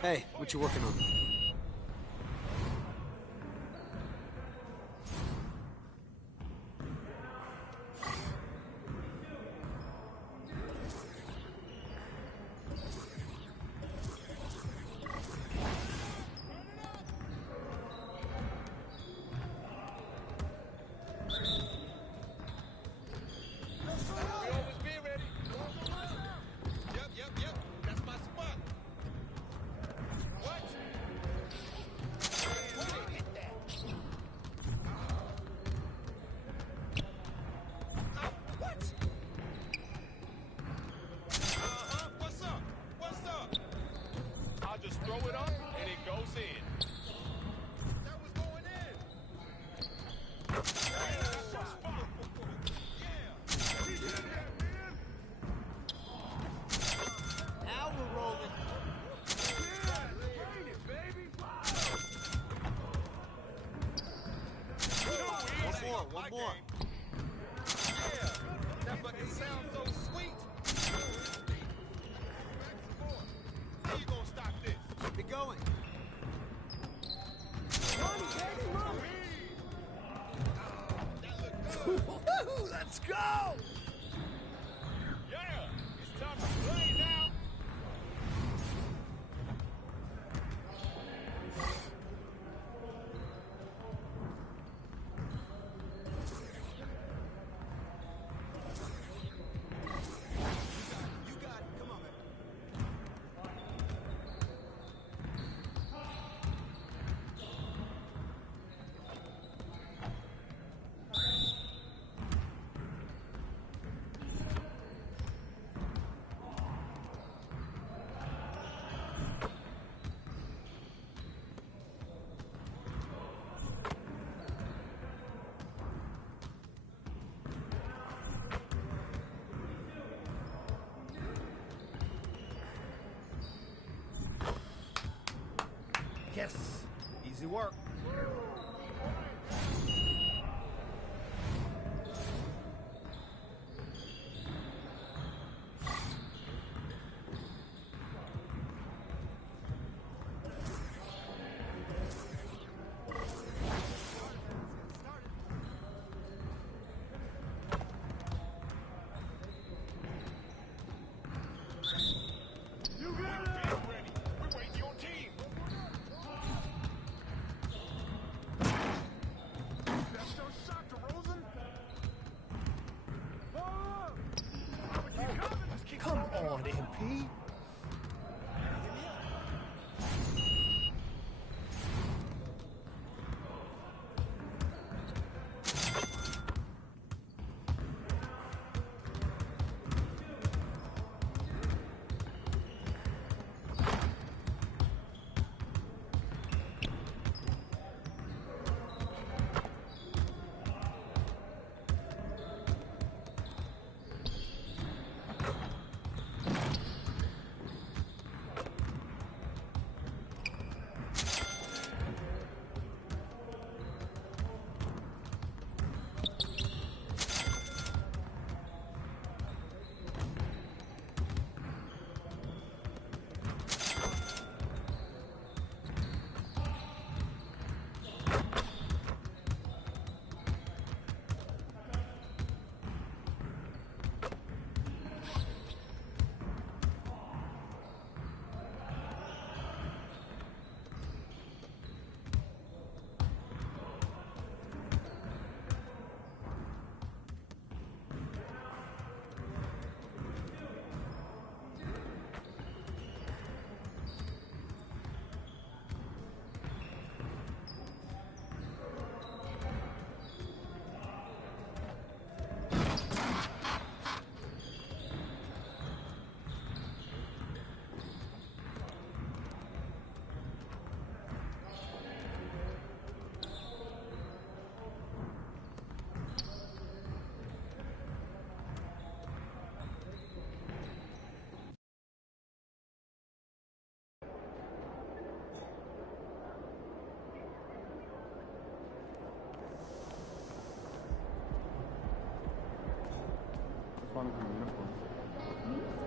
Hey, what you working on? One more. Yeah, that fucking sounds so sweet. How you gonna stop this? Keep it going. Let's go! Yeah, it's time to play now. Yes, easy work. Come on, MP.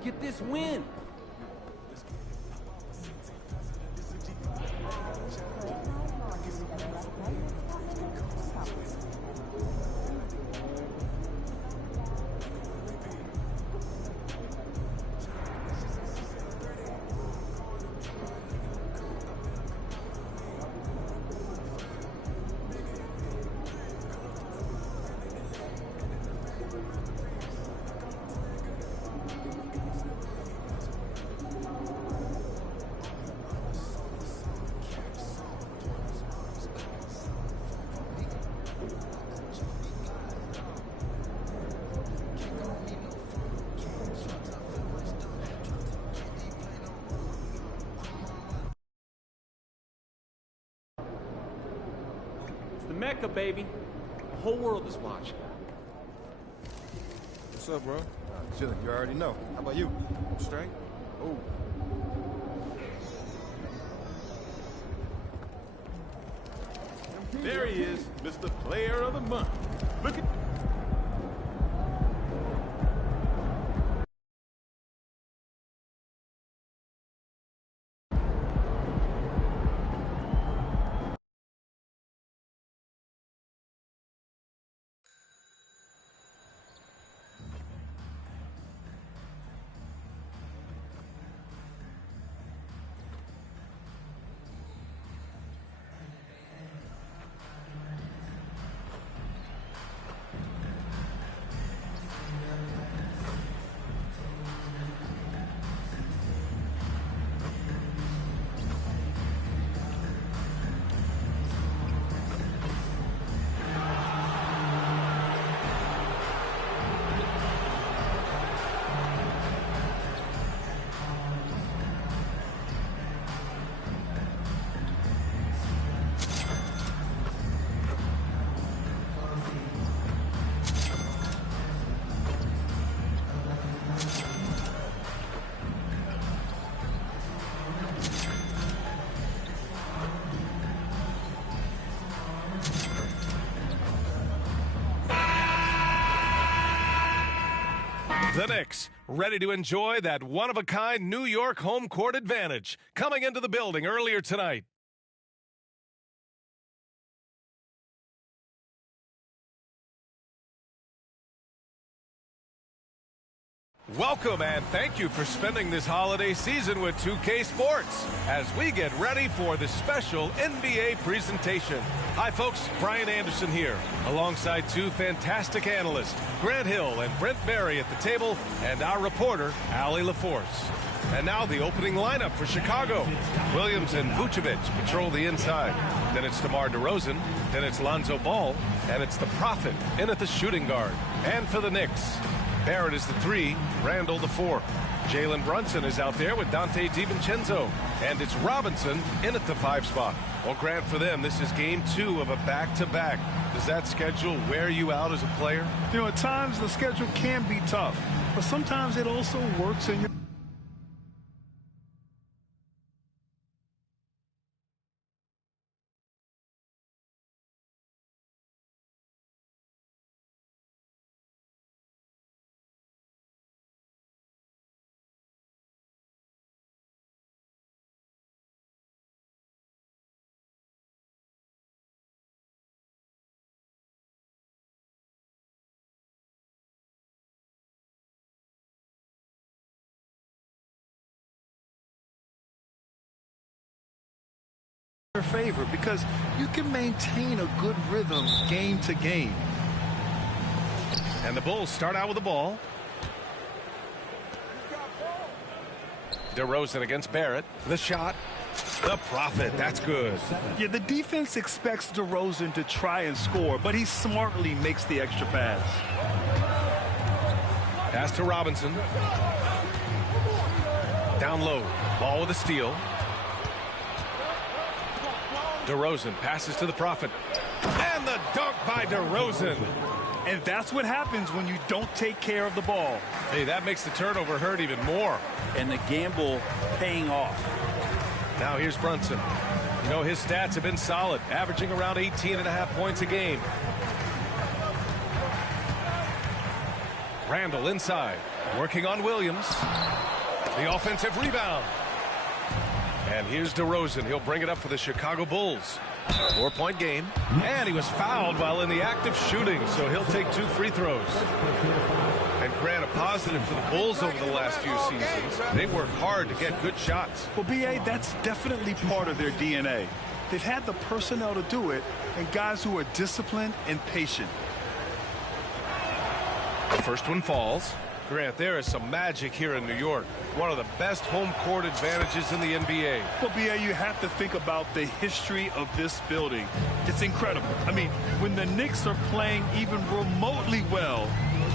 Get this win! Mecca, baby. The whole world is watching. What's up, bro? Chilling, you already know. How about you? Straight? Oh. There he is, Mr. Player of the Month. Look at... The Knicks, ready to enjoy that one-of-a-kind New York home court advantage, coming into the building earlier tonight. Welcome and thank you for spending this holiday season with 2K Sports as we get ready for the special NBA presentation. Hi folks, Brian Anderson here, alongside two fantastic analysts, Grant Hill and Brent Barry at the table, and our reporter, Allie LaForce. And now the opening lineup for Chicago. Williams and Vucevic patrol the inside. Then it's DeMar DeRozan, then it's Lonzo Ball, and it's the Prophet in at the shooting guard. And for the Knicks, Barrett is the 3, Randall the 4. Jalen Brunson is out there with Dante DiVincenzo. And it's Robinson in at the 5 spot. Well, Grant, for them, this is game 2 of a back-to-back. Does that schedule wear you out as a player? You know, at times the schedule can be tough, but sometimes it also works in your... favor because you can maintain a good rhythm game to game. And the Bulls start out with the ball. DeRozan against Barrett. The shot. The Prophet. That's good. Yeah, the defense expects DeRozan to try and score, but he smartly makes the extra pass. Pass to Robinson. Down low. Ball with a steal. DeRozan passes to the Prophet. And the dunk by DeRozan. And that's what happens when you don't take care of the ball. Hey, that makes the turnover hurt even more. And the gamble paying off. Now here's Brunson. You know, his stats have been solid, averaging around 18.5 points a game. Randall inside, working on Williams. The offensive rebound. And here's DeRozan. He'll bring it up for the Chicago Bulls. 4-point game. And he was fouled while in the act of shooting, so he'll take 2 free throws. And Grant, a positive for the Bulls over the last few seasons. They worked hard to get good shots. Well, B.A., that's definitely part of their DNA. They've had the personnel to do it, and guys who are disciplined and patient. The first one falls. Grant, there is some magic here in New York. One of the best home court advantages in the NBA. Well, B.A., you have to think about the history of this building. It's incredible. I mean, when the Knicks are playing even remotely well,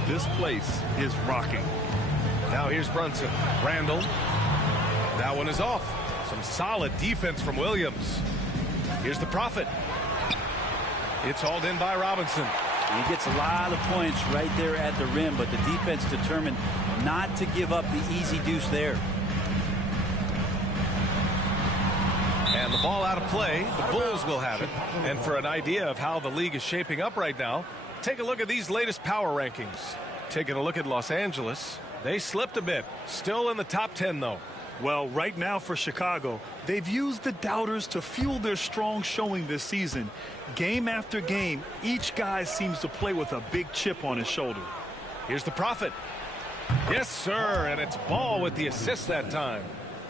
this place is rocking. Now here's Brunson. Randall. That one is off. Some solid defense from Williams. Here's the Prophet. It's hauled in by Robinson. And he gets a lot of points right there at the rim, but the defense determined not to give up the easy deuce there. And the ball out of play. The Bulls will have it. And for an idea of how the league is shaping up right now, take a look at these latest power rankings. Taking a look at Los Angeles, they slipped a bit. Still in the top 10, though. Well, right now for Chicago, they've used the doubters to fuel their strong showing this season. Game after game, each guy seems to play with a big chip on his shoulder. Here's the Prophet. Yes, sir, and it's Ball with the assist that time.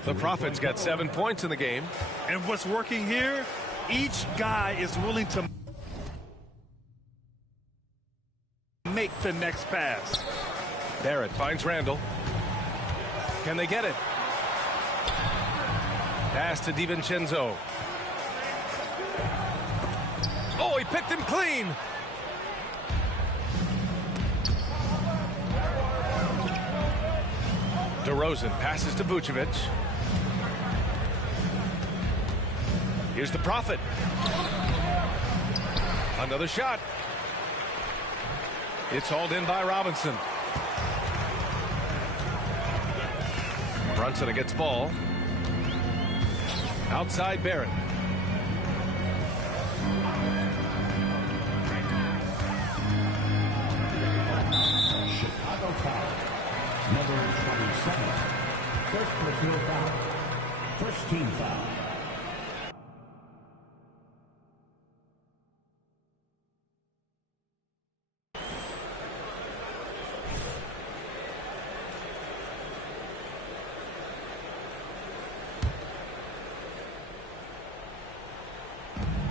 The Prophet's got 7 points in the game. And what's working here, each guy is willing to make the next pass. Barrett finds Randall. Can they get it? Pass to DiVincenzo. Oh, he picked him clean. DeRozan passes to Vucevic. Here's the Prophet. Another shot. It's hauled in by Robinson. Brunson against ball. Outside Barrett. Chicago foul. Number 27. First personal foul. First team foul.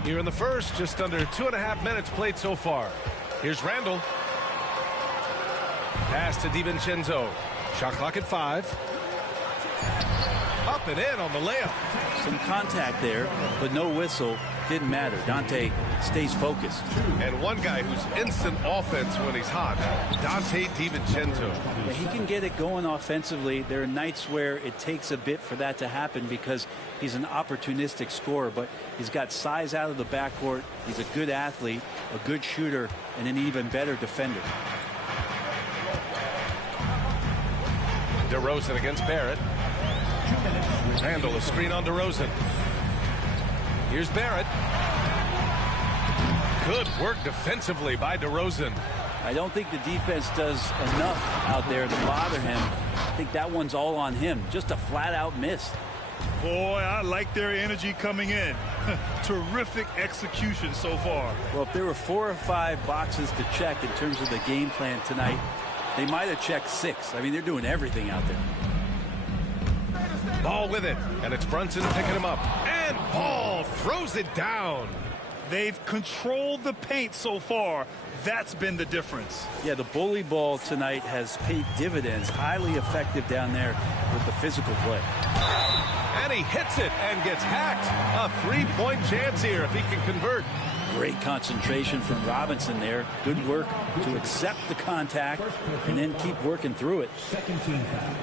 Here in the first, just under 2.5 minutes played so far. Here's Randall. Pass to DiVincenzo. Shot clock at 5. Up and in on the layup. Some contact there, but no whistle. Didn't matter. Dante stays focused. And one guy who's instant offense when he's hot, Dante DiVincenzo. Yeah, he can get it going offensively. There are nights where it takes a bit for that to happen because he's an opportunistic scorer, but he's got size out of the backcourt. He's a good athlete, a good shooter, and an even better defender. DeRozan against Barrett. Randall, a screen on DeRozan. Here's Barrett. Good work defensively by DeRozan. I don't think the defense does enough out there to bother him. I think that one's all on him. Just a flat-out miss. Boy, I like their energy coming in. Terrific execution so far. Well, if there were 4 or 5 boxes to check in terms of the game plan tonight, they might have checked 6. I mean, they're doing everything out there. Ball with it, and it's Brunson picking him up. And Ball throws it down. They've controlled the paint so far. That's been the difference. Yeah, the bully ball tonight has paid dividends. Highly effective down there with the physical play. And he hits it and gets hacked. A 3-point chance here if he can convert. Great concentration from Robinson there. Good work to accept the contact and then keep working through it. Second team foul.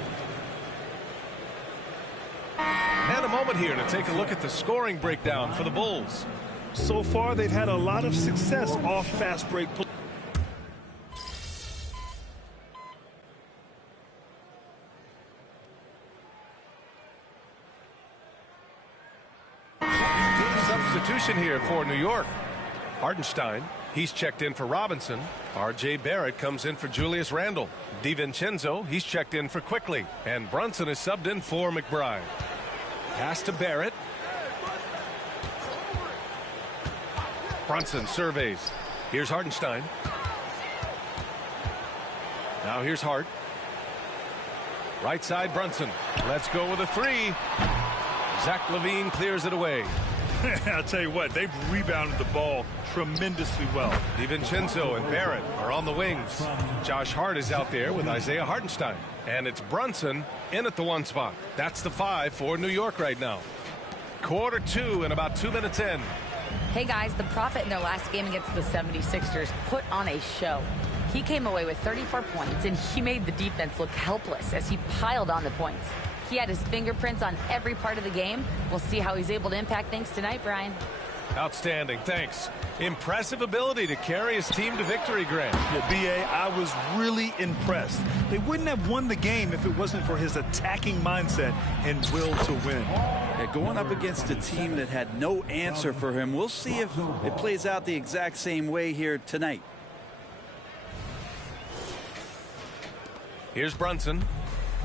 And a moment here to take a look at the scoring breakdown for the Bulls. So far, they've had a lot of success off fast break play. Substitution here for New York. Hartenstein, he's checked in for Robinson. R.J. Barrett comes in for Julius Randle. DiVincenzo, he's checked in for Quickly. And Brunson is subbed in for McBride. Pass to Barrett. Brunson surveys. Here's Hartenstein. Now here's Hart. Right side Brunson. Let's go with a 3. Zach LaVine clears it away. I'll tell you what, they've rebounded the ball tremendously well. DiVincenzo and Barrett are on the wings. Josh Hart is out there with Isaiah Hartenstein. And it's Brunson in at the 1 spot. That's the 5 for New York right now. Quarter 2 and about 2 minutes in. Hey guys, the Prophet in their last game against the 76ers put on a show. He came away with 34 points and he made the defense look helpless as he piled on the points. He had his fingerprints on every part of the game. We'll see how he's able to impact things tonight, Brian. Outstanding, thanks. Impressive ability to carry his team to victory, Grant. Yeah, B.A., I was really impressed. They wouldn't have won the game if it wasn't for his attacking mindset and will to win. Yeah, going up against a team that had no answer for him. We'll see if it plays out the exact same way here tonight. Here's Brunson.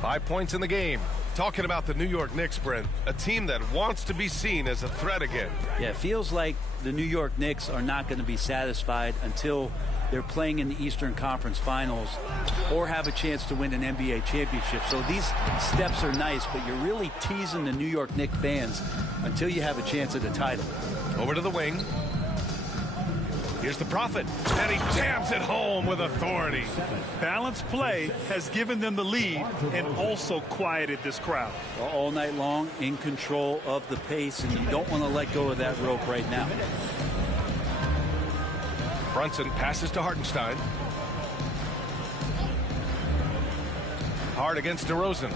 5 points in the game. Talking about the New York Knicks, Brent, a team that wants to be seen as a threat again. Yeah, it feels like the New York Knicks are not going to be satisfied until they're playing in the Eastern Conference Finals or have a chance to win an NBA championship. So these steps are nice, but you're really teasing the New York Knicks fans until you have a chance at the title. Over to the wing. Here's the Prophet, and he jams it home with authority. Balanced play has given them the lead and also quieted this crowd. All night long, in control of the pace, and you don't want to let go of that rope right now. Brunson passes to Hartenstein. Hart against DeRozan.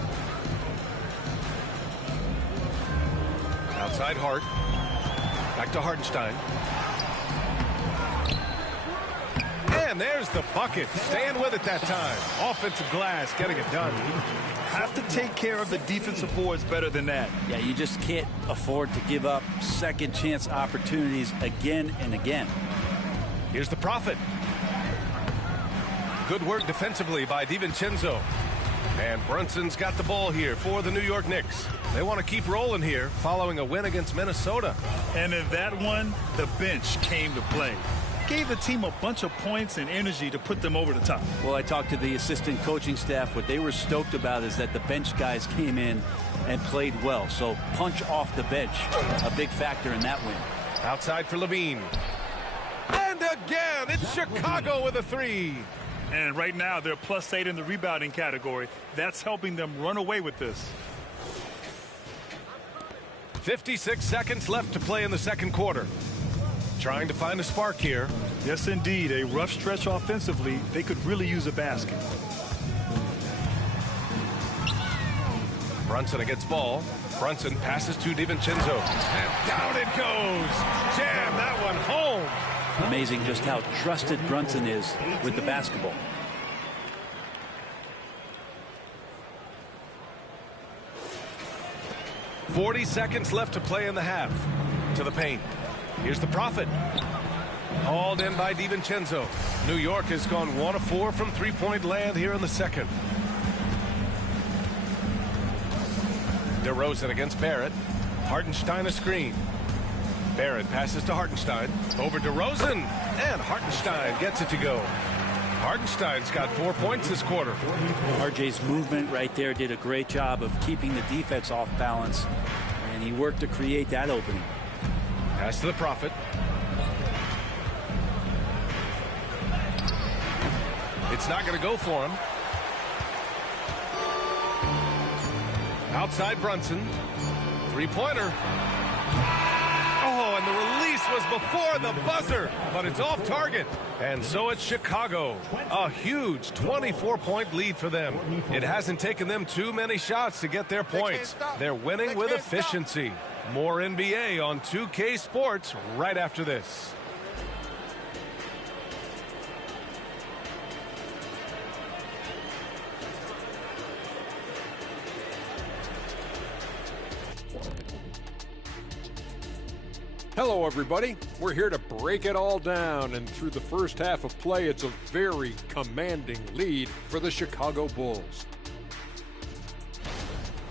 Outside Hart. Back to Hartenstein. And there's the bucket. Staying with it that time. Offensive glass, getting it done. Have to take care of the defensive boards better than that. Yeah, you just can't afford to give up second chance opportunities again and again. Here's the Prophet. Good work defensively by DiVincenzo. And Brunson's got the ball here for the New York Knicks. They want to keep rolling here following a win against Minnesota. And in that one, the bench came to play. Gave the team a bunch of points and energy to put them over the top. Well, I talked to the assistant coaching staff. What they were stoked about is that the bench guys came in and played well. So punch off the bench, a big factor in that win. Outside for Levine. And again, it's Chicago with a three. And right now, they're +8 in the rebounding category. That's helping them run away with this. 56 seconds left to play in the second quarter. Trying to find a spark here. Yes, indeed. A rough stretch offensively. They could really use a basket. Brunson against ball. Brunson passes to DiVincenzo. And down it goes. Jam that one home. Amazing just how trusted Brunson is with the basketball. .40 seconds left to play in the half. To the paint. Here's the Prophet. Hauled in by DiVincenzo. New York has gone 1 of 4 from three-point land here in the second. DeRozan against Barrett. Hartenstein a screen. Barrett passes to Hartenstein. Over DeRozan. And Hartenstein gets it to go. Hartenstein's got 4 points this quarter. RJ's movement right there did a great job of keeping the defense off balance. And he worked to create that opening. Pass to the Prophet. It's not going to go for him. Outside Brunson. Three-pointer. Oh, and the release was before the buzzer, but it's off target. And so it's Chicago. A huge 24-point lead for them. It hasn't taken them too many shots to get their points. They're winning with efficiency. More NBA on 2K Sports right after this. Hello, everybody. We're here to break it all down, and through the first half of play, it's a very commanding lead for the Chicago Bulls.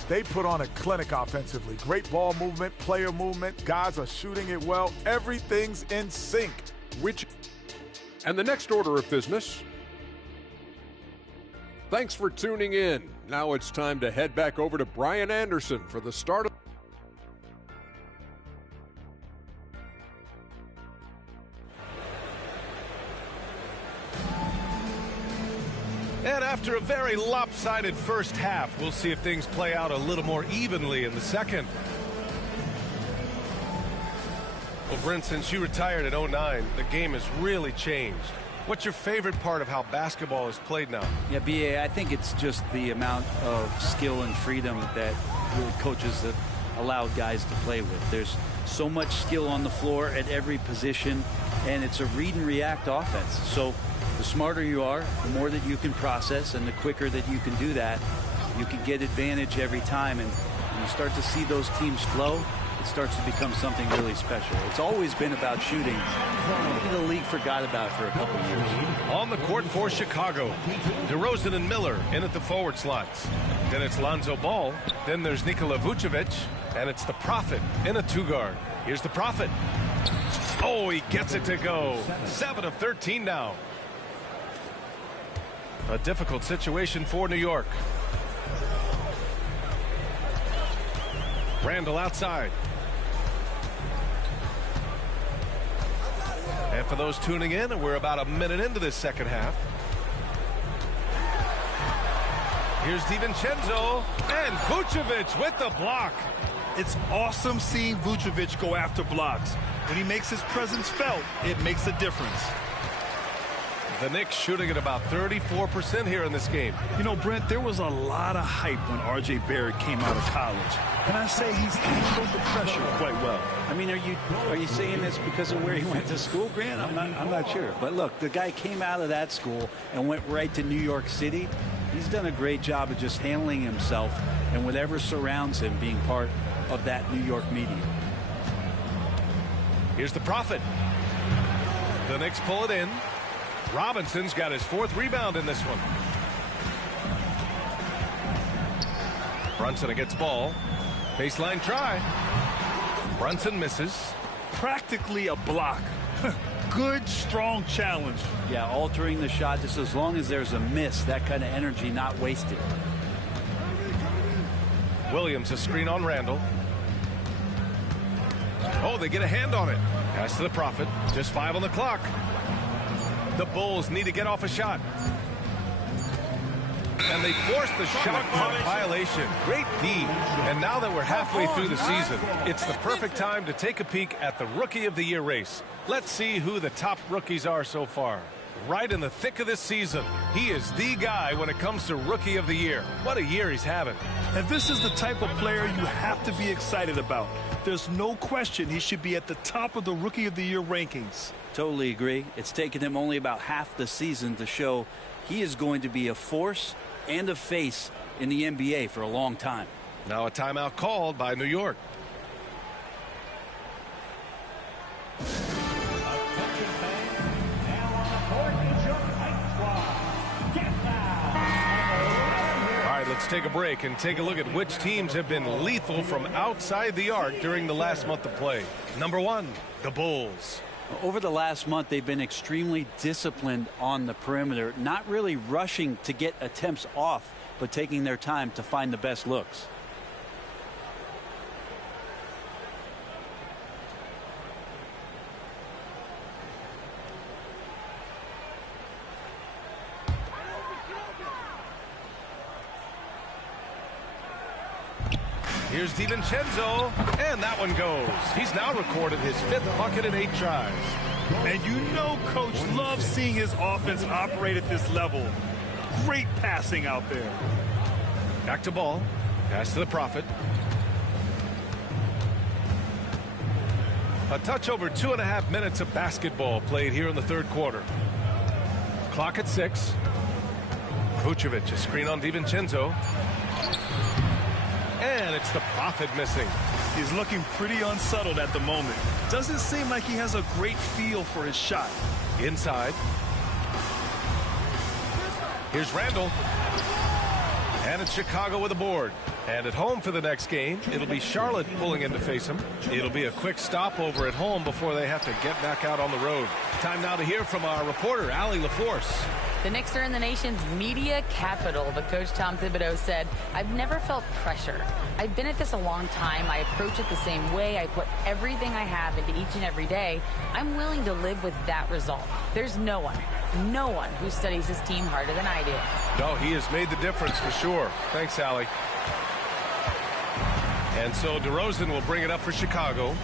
They put on a clinic offensively. Great ball movement, player movement. Guys are shooting it well. Everything's in sync. And the next order of business. Thanks for tuning in. Now it's time to head back over to Brian Anderson for the start of And after a very lopsided first half, we'll see if things play out a little more evenly in the second. Well, Brent, since you retired at 09, the game has really changed. What's your favorite part of how basketball is played now? Yeah, B.A., I think it's just the amount of skill and freedom that really coaches allowed guys to play with. There's so much skill on the floor at every position, and it's a read and react offense. So the smarter you are, the more that you can process, and the quicker that you can do that, you can get advantage every time. And when you start to see those teams flow, it starts to become something really special. It's always been about shooting. Maybe the league forgot about it for a couple of years. On the court for Chicago, DeRozan and Miller in at the forward slots. Then it's Lonzo Ball. Then there's Nikola Vucevic. And it's the Prophet in a two-guard. Here's the Prophet. Oh, he gets it to go. 7 of 13 now. A difficult situation for New York. Randall outside. And for those tuning in, we're about a minute into this second half. Here's DiVincenzo and Vucevic with the block. It's awesome seeing Vucevic go after blocks. When he makes his presence felt, it makes a difference. The Knicks shooting at about 34% here in this game. You know, Brent, there was a lot of hype when R.J. Barrett came out of college. And I say he's handled the pressure quite well. I mean, are you saying this because of where he went to school, Grant? I'm not sure. But look, the guy came out of that school and went right to New York City. He's done a great job of just handling himself and whatever surrounds him, being part of that New York media. Here's the Prophet. The Knicks pull it in. Robinson's got his 4th rebound in this one. Brunson against ball. Baseline try. Brunson misses. Practically a block. Good, strong challenge. Yeah, altering the shot just as long as there's a miss, that kind of energy not wasted. Williams, a screen on Randall. Oh, they get a hand on it. Pass to the Prophet. Just 5 on the clock. The Bulls need to get off a shot. And they force the shot clock violation. Great D. And now that we're halfway through the season, it's the perfect time to take a peek at the Rookie of the Year race. Let's see who the top rookies are so far. Right in the thick of this season, he is the guy when it comes to Rookie of the Year. What a year he's having. And this is the type of player you have to be excited about. There's no question he should be at the top of the Rookie of the Year rankings. Totally agree. It's taken him only about half the season to show he is going to be a force and a face in the NBA for a long time. Now a timeout called by New York. Let's take a break and take a look at which teams have been lethal from outside the arc during the last month of play. Number 1, the Bulls. Over the last month, they've been extremely disciplined on the perimeter, not really rushing to get attempts off, but taking their time to find the best looks. Here's DiVincenzo, and that one goes. He's now recorded his 5th bucket in 8 tries. And you know Coach loves seeing his offense operate at this level. Great passing out there. Back to Ball. Pass to the Prophet. A touch over 2.5 minutes of basketball played here in the 3rd quarter. Clock at 6. Vucevic, a screen on DiVincenzo. And it's the Prophet missing. He's looking pretty unsettled at the moment. Doesn't seem like he has a great feel for his shot. Inside. Here's Randall. And it's Chicago with a board. And at home for the next game, it'll be Charlotte pulling in to face them. It'll be a quick stopover at home before they have to get back out on the road. Time now to hear from our reporter, Allie LaForce. The Knicks are in the nation's media capital, but Coach Tom Thibodeau said, I've never felt pressure. I've been at this a long time. I approach it the same way. I put everything I have into each and every day. I'm willing to live with that result. There's no one who studies his team harder than I do. No, he has made the difference for sure. Thanks, Allie. And so DeRozan will bring it up for Chicago.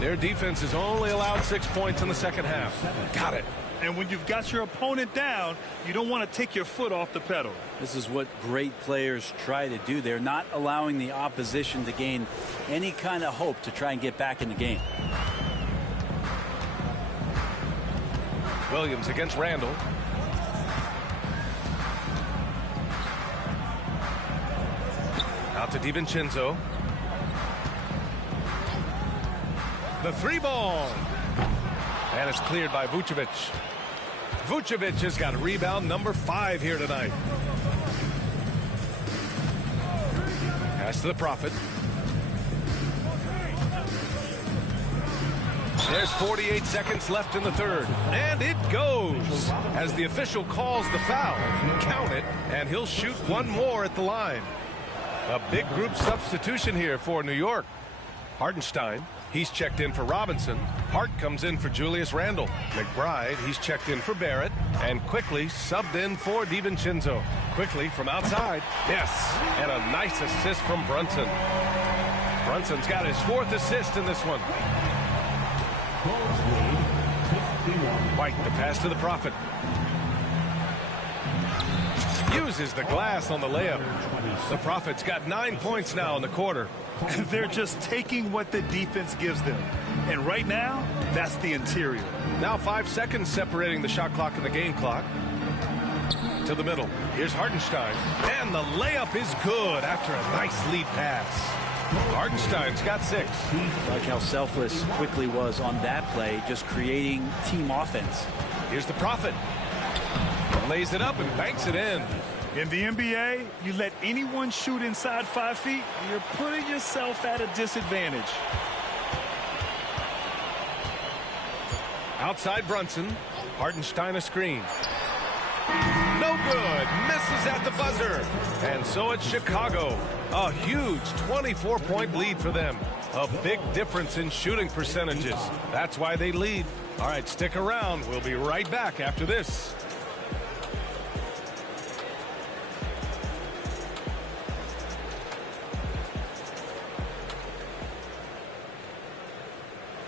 Their defense has only allowed 6 points in the second half. Got it. And when you've got your opponent down, you don't want to take your foot off the pedal. This is what great players try to do. They're not allowing the opposition to gain any kind of hope to try and get back in the game. Williams against Randall. Out to DiVincenzo. The 3-ball. And it's cleared by Vucevic. Vucevic has got rebound number 5 here tonight. Pass to the Prophet. There's 48 seconds left in the third. And it goes. As the official calls the foul, count it, and he'll shoot one more at the line. A big group substitution here for New York. Hartenstein, he's checked in for Robinson. Hart comes in for Julius Randle. McBride, he's checked in for Barrett. And Quickly subbed in for DiVincenzo. Quickly from outside. Yes, and a nice assist from Brunson. Brunson's got his 4th assist in this one. White, the pass to the Prophet. Uses the glass on the layup. The Prophet's got 9 points now in the quarter. They're just taking what the defense gives them. And right now, that's the interior. Now 5 seconds separating the shot clock and the game clock. To the middle. Here's Hartenstein. And the layup is good after a nice lead pass. Hartenstein's got 6. Like how selfless Quickly was on that play, just creating team offense. Here's the Prophet. Lays it up and banks it in. In the NBA, you let anyone shoot inside 5 feet, you're putting yourself at a disadvantage. Outside Brunson. Hartenstein a screen. No good. Misses at the buzzer. And so it's Chicago. A huge 24-point lead for them. A big difference in shooting percentages. That's why they lead. All right, stick around. We'll be right back after this.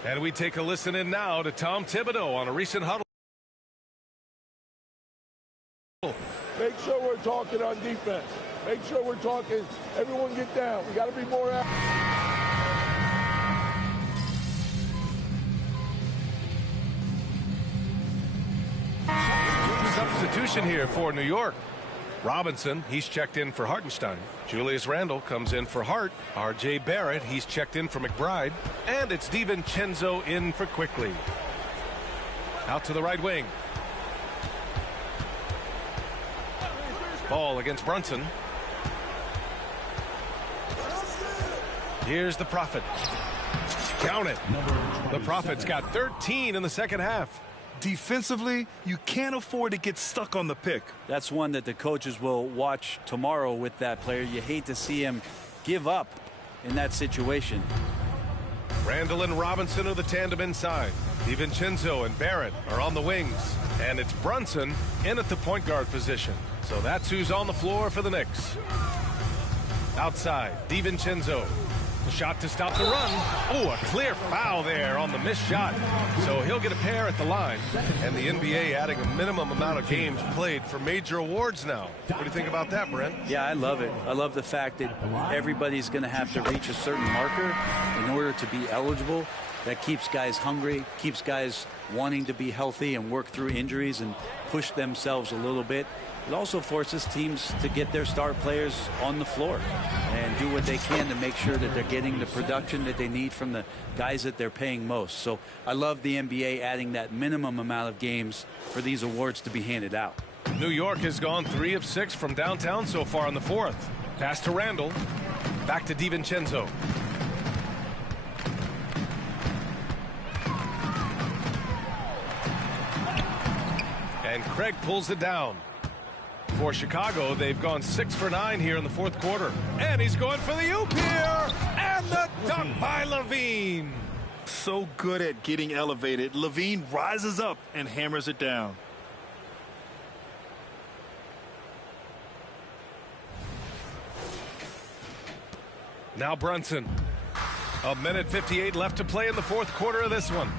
And we take a listen in now to Tom Thibodeau on a recent huddle. Make sure we're talking on defense. Make sure we're talking. Everyone get down. We got to be more Substitution here for New York. Robinson, he's checked in for Hartenstein. Julius Randle comes in for Hart. R.J. Barrett, he's checked in for McBride. And it's DiVincenzo in for Quickly. Out to the right wing. Ball against Brunson. Here's the Prophet. Count it. The Prophet's got 13 in the second half. Defensively, you can't afford to get stuck on the pick. That's one that the coaches will watch tomorrow with that player. You hate to see him give up in that situation. Randall and Robinson are the tandem inside. DiVincenzo and Barrett are on the wings. And it's Brunson in at the point guard position. So that's who's on the floor for the Knicks. Outside, DiVincenzo. The shot to stop the run. Oh, a clear foul there on the missed shot. So he'll get a pair at the line. And the NBA adding a minimum amount of games played for major awards now. What do you think about that, Brent? Yeah, I love it. I love the fact that everybody's going to have to reach a certain marker in order to be eligible. That keeps guys hungry, keeps guys wanting to be healthy and work through injuries and push themselves a little bit. It also forces teams to get their star players on the floor and do what they can to make sure that they're getting the production that they need from the guys that they're paying most. So I love the NBA adding that minimum amount of games for these awards to be handed out. New York has gone 3 of 6 from downtown so far in the fourth. Pass to Randall. Back to DiVincenzo. And Craig pulls it down. For Chicago, they've gone 6 for 9 here in the fourth quarter. And he's going for the oop here. And the dunk by LaVine. So good at getting elevated. LaVine rises up and hammers it down. Now Brunson. 1:58 left to play in the fourth quarter of this one.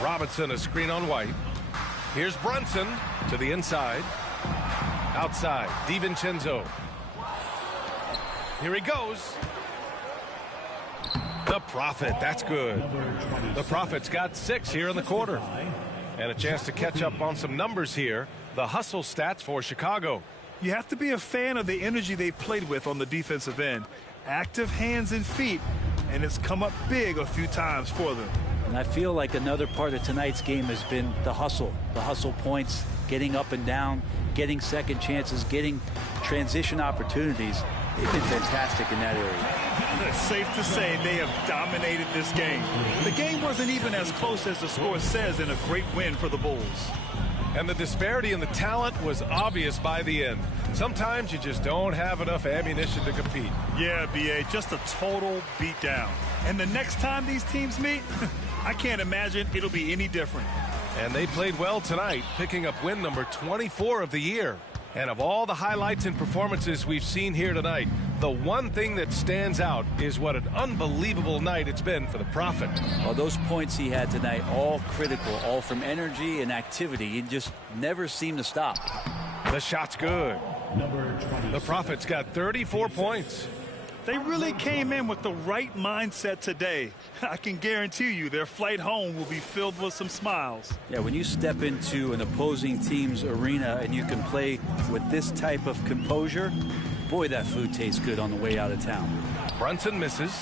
Robinson, a screen on White. Here's Brunson to the inside. Outside, DiVincenzo. Here he goes. The Prophet, that's good. The Prophet's got 6 here in the quarter. And a chance to catch up on some numbers here. The hustle stats for Chicago. You have to be a fan of the energy they've played with on the defensive end. Active hands and feet, and it's come up big a few times for them. And I feel like another part of tonight's game has been the hustle points, getting up and down, getting second chances, getting transition opportunities. They've been fantastic in that area. It's safe to say they have dominated this game. The game wasn't even as close as the score says in a great win for the Bulls. And the disparity in the talent was obvious by the end. Sometimes you just don't have enough ammunition to compete. Yeah, B.A., just a total beatdown. And the next time these teams meet, I can't imagine it'll be any different. And they played well tonight, picking up win number 24 of the year. And of all the highlights and performances we've seen here tonight, the one thing that stands out is what an unbelievable night it's been for the Prophet. Well, those points he had tonight, all critical, all from energy and activity. He just never seemed to stop. The shot's good. The Prophet's got 34 points. They really came in with the right mindset today. I can guarantee you their flight home will be filled with some smiles. Yeah, when you step into an opposing team's arena and you can play with this type of composure, boy, that food tastes good on the way out of town. Brunson misses.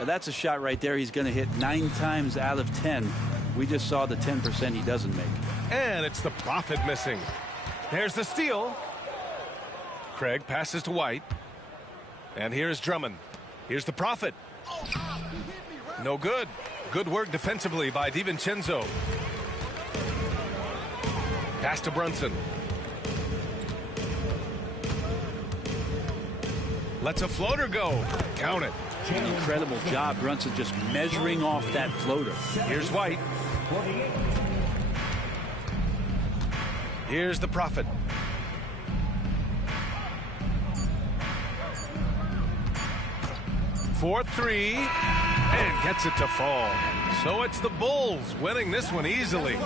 Now, that's a shot right there he's going to hit 9 times out of 10. We just saw the 10% he doesn't make. And it's the Prophet missing. There's the steal. Craig passes to White. And here's Drummond. Here's the Prophet. No good. Good work defensively by DiVincenzo. Pass to Brunson. Lets a floater go. Count it. An incredible job, Brunson, just measuring off that floater. Here's White. Here's the Prophet. For 3 and gets it to fall. So it's the Bulls winning this one easily.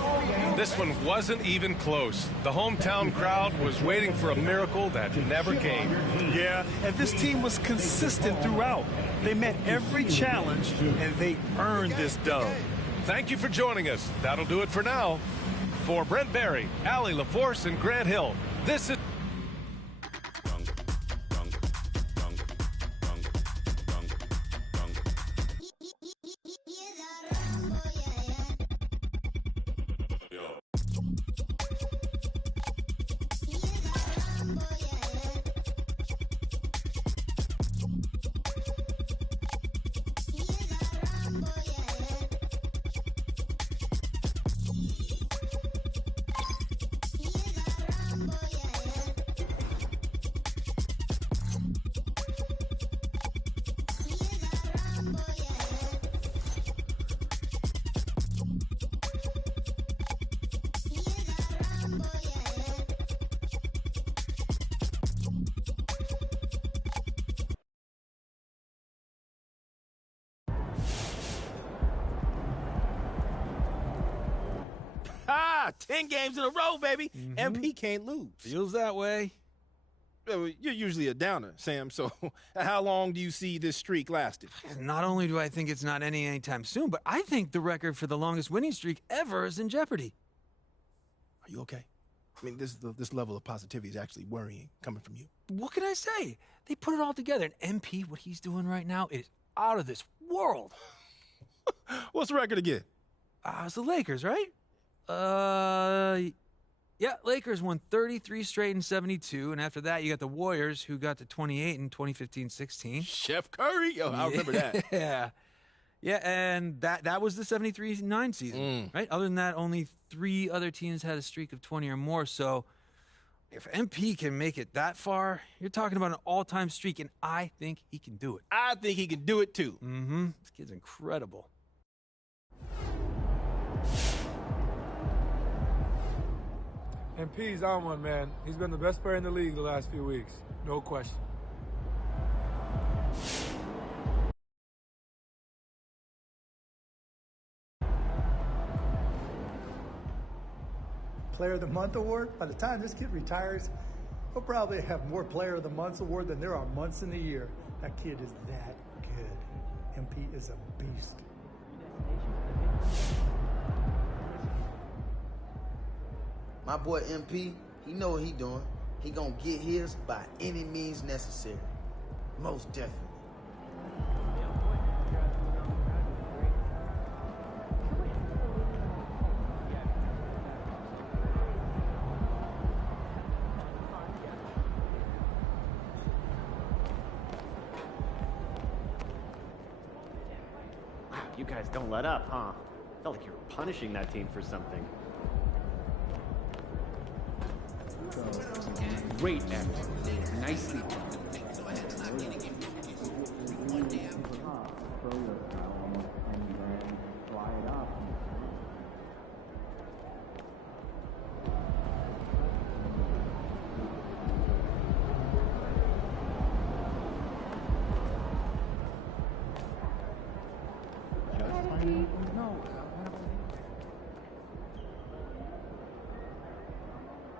This one wasn't even close. The hometown crowd was waiting for a miracle that never came. Yeah, and this team was consistent throughout. They met every challenge and they earned this dub. Thank you for joining us. That'll do it for now. For Brent Barry, Allie LaForce, and Grant Hill, this is Ah, 10 games in a row, baby. MP can't lose. Feels that way. You're usually a downer, Sam, so how long do you see this streak lasting? Not only do I think it's not ending anytime soon, but I think the record for the longest winning streak ever is in jeopardy. Are you okay? I mean, this level of positivity is actually worrying coming from you. What can I say? They put it all together. And MP, what he's doing right now is out of this world. What's the record again? It's the Lakers, right? Yeah, Lakers won 33 straight in 72, and after that, you got the Warriors, who got to 28 in 2015-16. Chef Curry? Yo, I remember that. Yeah, and that was the 73-9 season, right? Other than that, only 3 other teams had a streak of 20 or more, so if MP can make it that far, you're talking about an all-time streak, and I think he can do it. I think he can do it, too. This kid's incredible. MP's on one, man. He's been the best player in the league the last few weeks. No question. Player of the Month award. By the time this kid retires, he'll probably have more Player of the Month award than there are months in the year. That kid is that good. MP is a beast. My boy MP, he know what he doing. He gonna get his by any means necessary. Most definitely. Wow, you guys don't let up, huh? Felt like you were punishing that team for something. Great effort. Nicely done.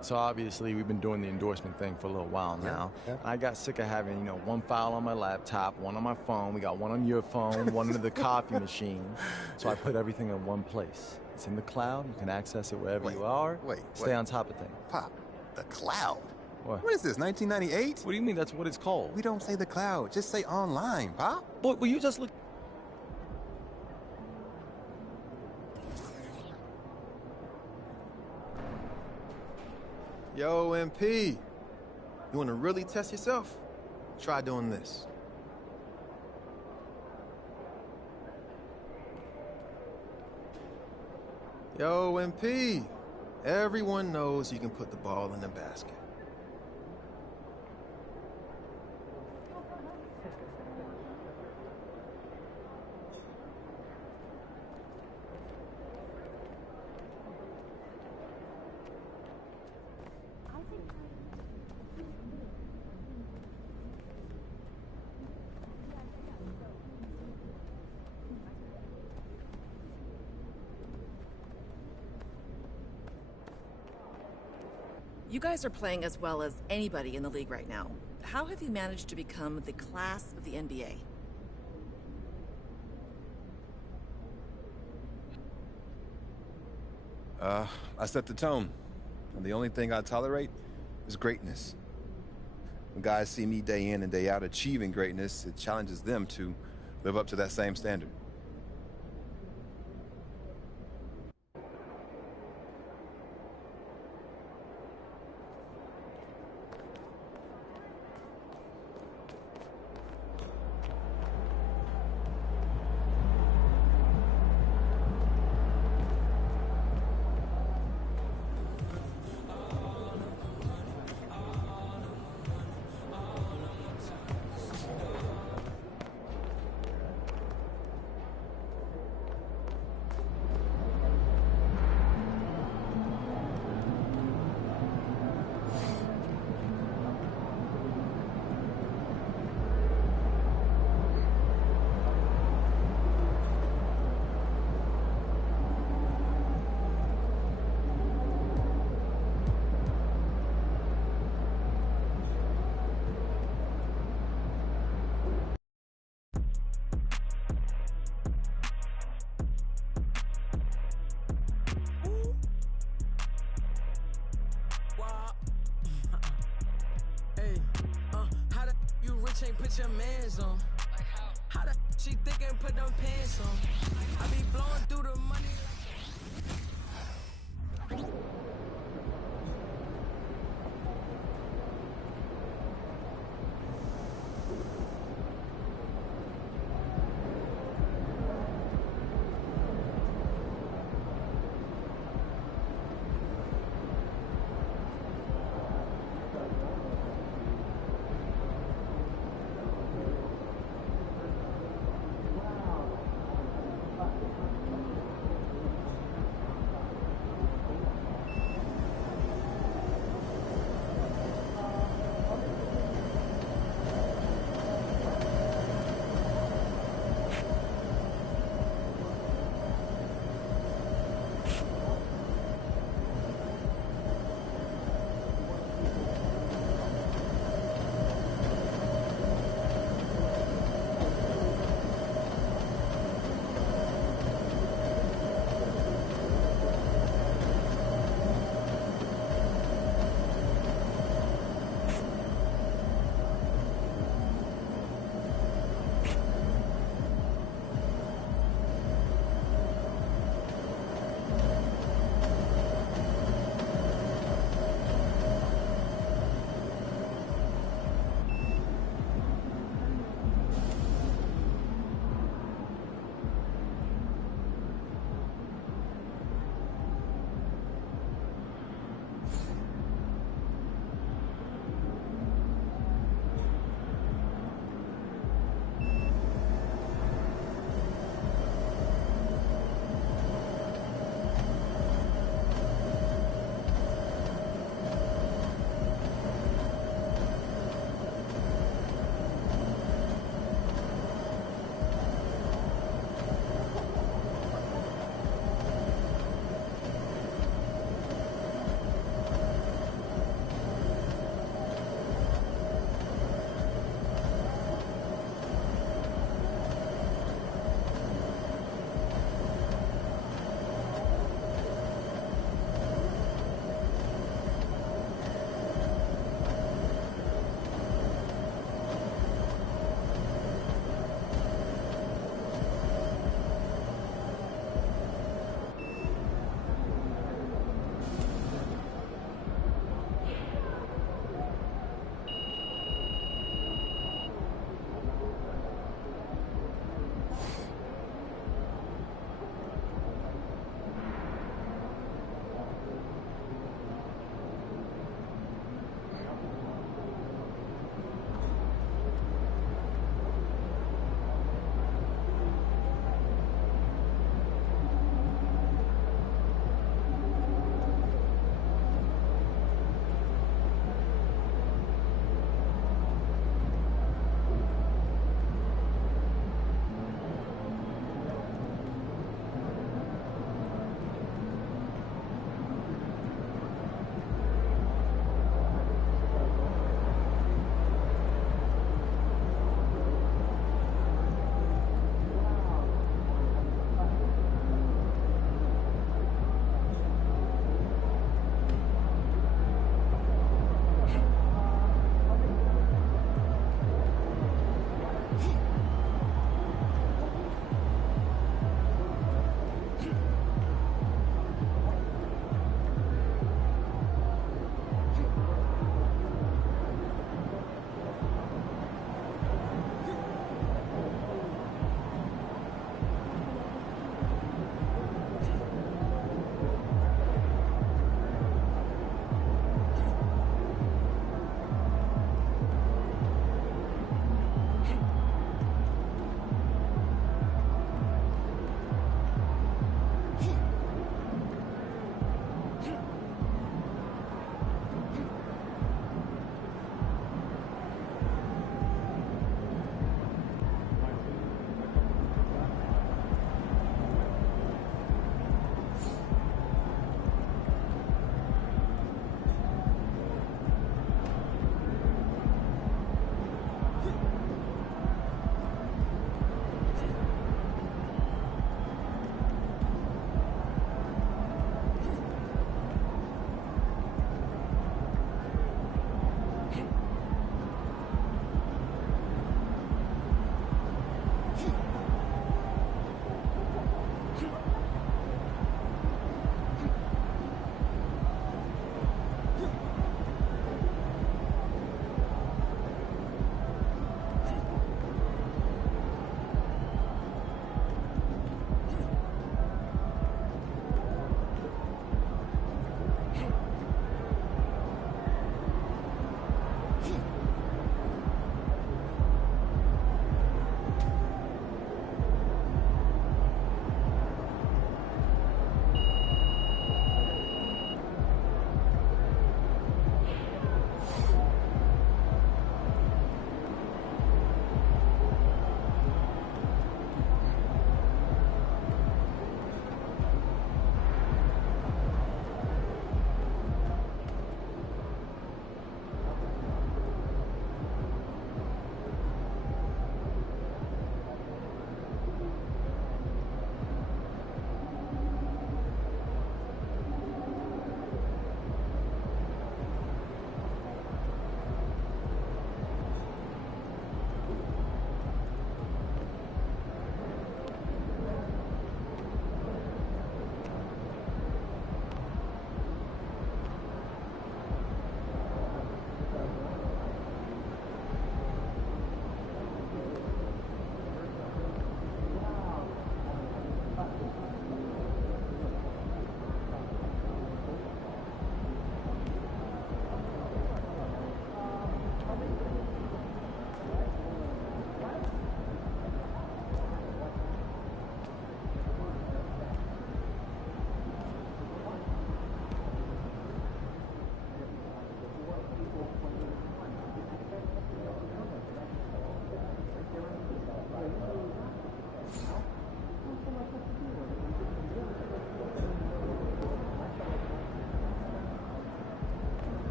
So obviously we've been doing the endorsement thing for a little while now. Yeah. I got sick of having, one file on my laptop, one on my phone. We got one on your phone, one in the coffee machine. So I put everything in one place. It's in the cloud. You can access it wherever you are. Stay on top of things. Pop, the cloud? What? What is this, 1998? What do you mean that's what it's called? We don't say the cloud. Just say online, Pop. Boy, will you just look... Yo, MP, you want to really test yourself? Try doing this. Yo, MP, everyone knows you can put the ball in the basket. You guys are playing as well as anybody in the league right now. How have you managed to become the class of the NBA? I set the tone. And the only thing I tolerate is greatness. When guys see me day in and day out achieving greatness, it challenges them to live up to that same standard. Ain't put your mans on. How the she think and put them pants on? I be blowing through the money.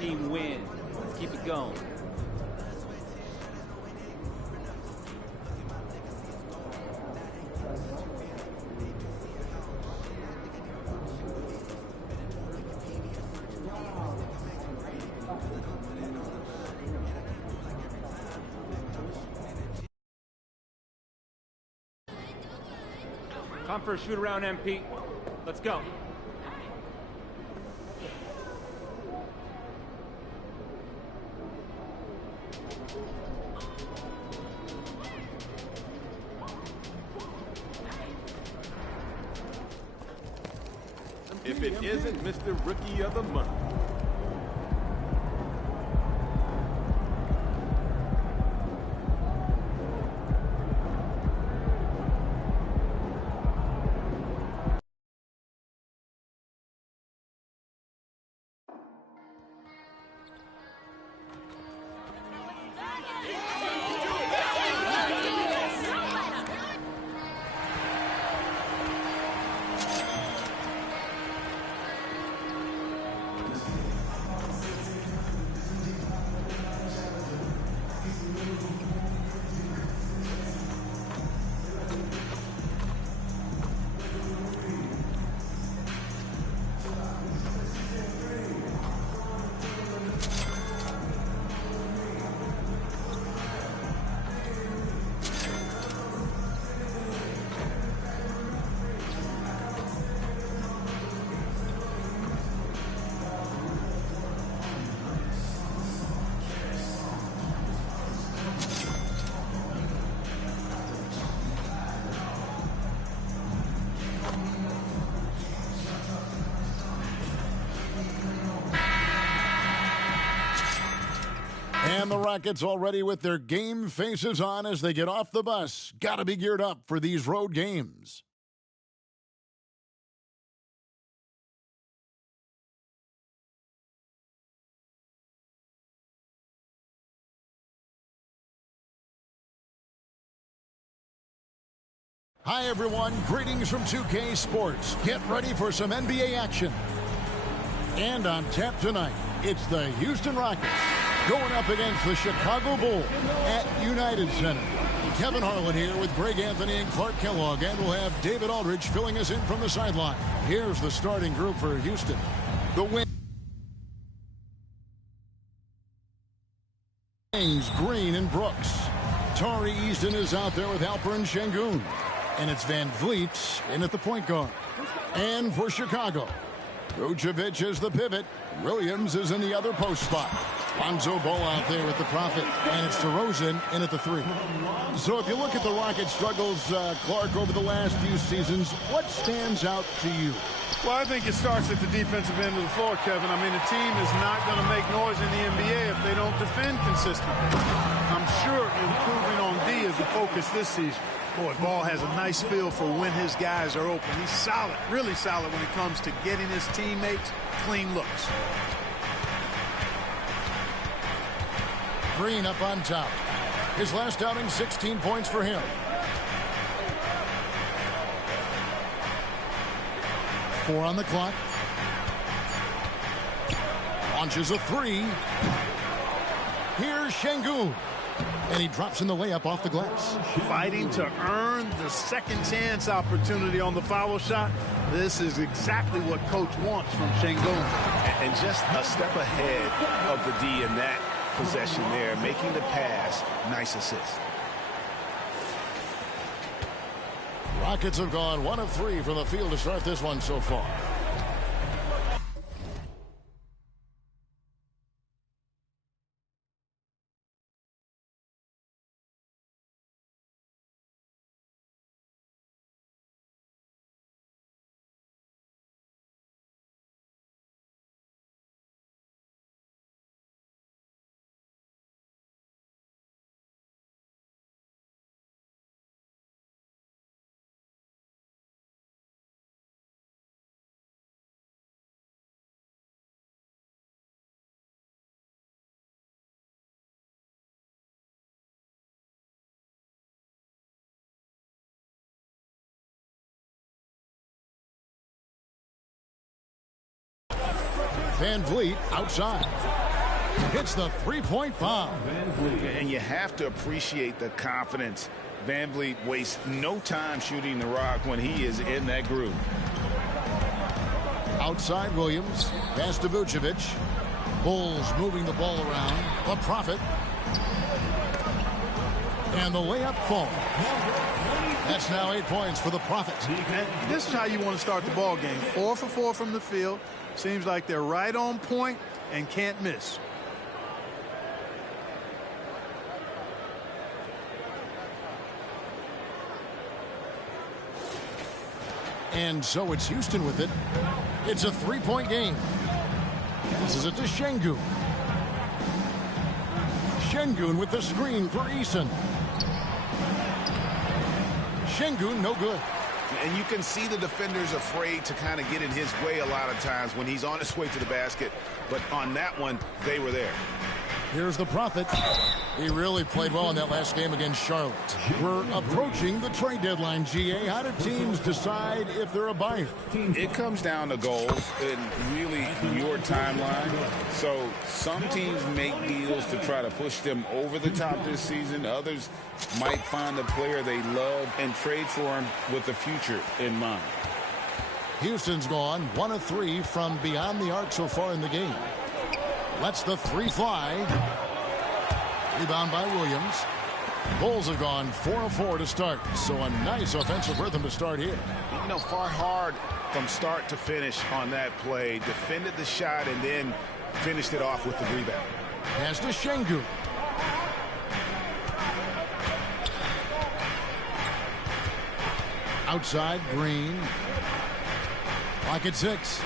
team wins. Let's keep it going. Time for a shoot around, MP. Let's go. If it isn't Mr. Rookie of the Month. And the Rockets already with their game faces on as they get off the bus. Got to be geared up for these road games. Hi, everyone. Greetings from 2K Sports. Get ready for some NBA action. And on tap tonight, it's the Houston Rockets going up against the Chicago Bulls at United Center. Kevin Harlan here with Greg Anthony and Clark Kellogg, and we'll have David Aldridge filling us in from the sideline. Here's the starting group for Houston. The wings, Green and Brooks. Tari Easton is out there with Alperen Sengun. And it's Van Vliet in at the point guard. And for Chicago, Vucevic is the pivot. Williams is in the other post spot. Lonzo Ball out there with the Prophet. And it's DeRozan in at the 3. So if you look at the Rockets' struggles, Clark, over the last few seasons, what stands out to you? Well, I think it starts at the defensive end of the floor, Kevin. I mean, the team is not going to make noise in the NBA if they don't defend consistently. I'm sure improving on D is the focus this season. Boy, Ball has a nice feel for when his guys are open. He's solid, really solid when it comes to getting his teammates clean looks. Green up on top. His last outing, 16 points for him. 4 on the clock. Launches a 3. Here's Sengun. And he drops in the layup off the glass. Fighting to earn the second chance opportunity on the foul shot. This is exactly what coach wants from Sengun. And just a step ahead of the D in that possession there, making the pass. Nice assist. Rockets have gone 1 of 3 from the field to start this one so far. Van Vliet outside. hits the three-point foul. And you have to appreciate the confidence. Van Vliet wastes no time shooting the rock when he is in that groove. Outside Williams, pass to Vucevic. Bulls moving the ball around. The Prophet. And the layup falls. That's now 8 points for the Prophet. And this is how you want to start the ball game. 4 for 4 from the field. Seems like they're right on point and can't miss. And so it's Houston with it. It's a three-point game. Passes it to Şengün. Şengün with the screen for Eason. Şengün, no good. And you can see the defenders afraid to kind of get in his way a lot of times when he's on his way to the basket. But on that one, they were there. Here's the Prophet. He really played well in that last game against Charlotte. We're approaching the trade deadline, GA. How do teams decide if they're a buyer? It comes down to goals and really your timeline. So some teams make deals to try to push them over the top this season. Others might find a player they love and trade for him with the future in mind. Houston's gone 1 of 3 from beyond the arc so far in the game. Lets the three fly. Rebound by Williams. Bulls have gone 4 of 4 to start. So a nice offensive rhythm to start here. You know, fought hard from start to finish on that play. Defended the shot and then finished it off with the rebound. Pass to Şengün. Outside, Green. Clock at 6.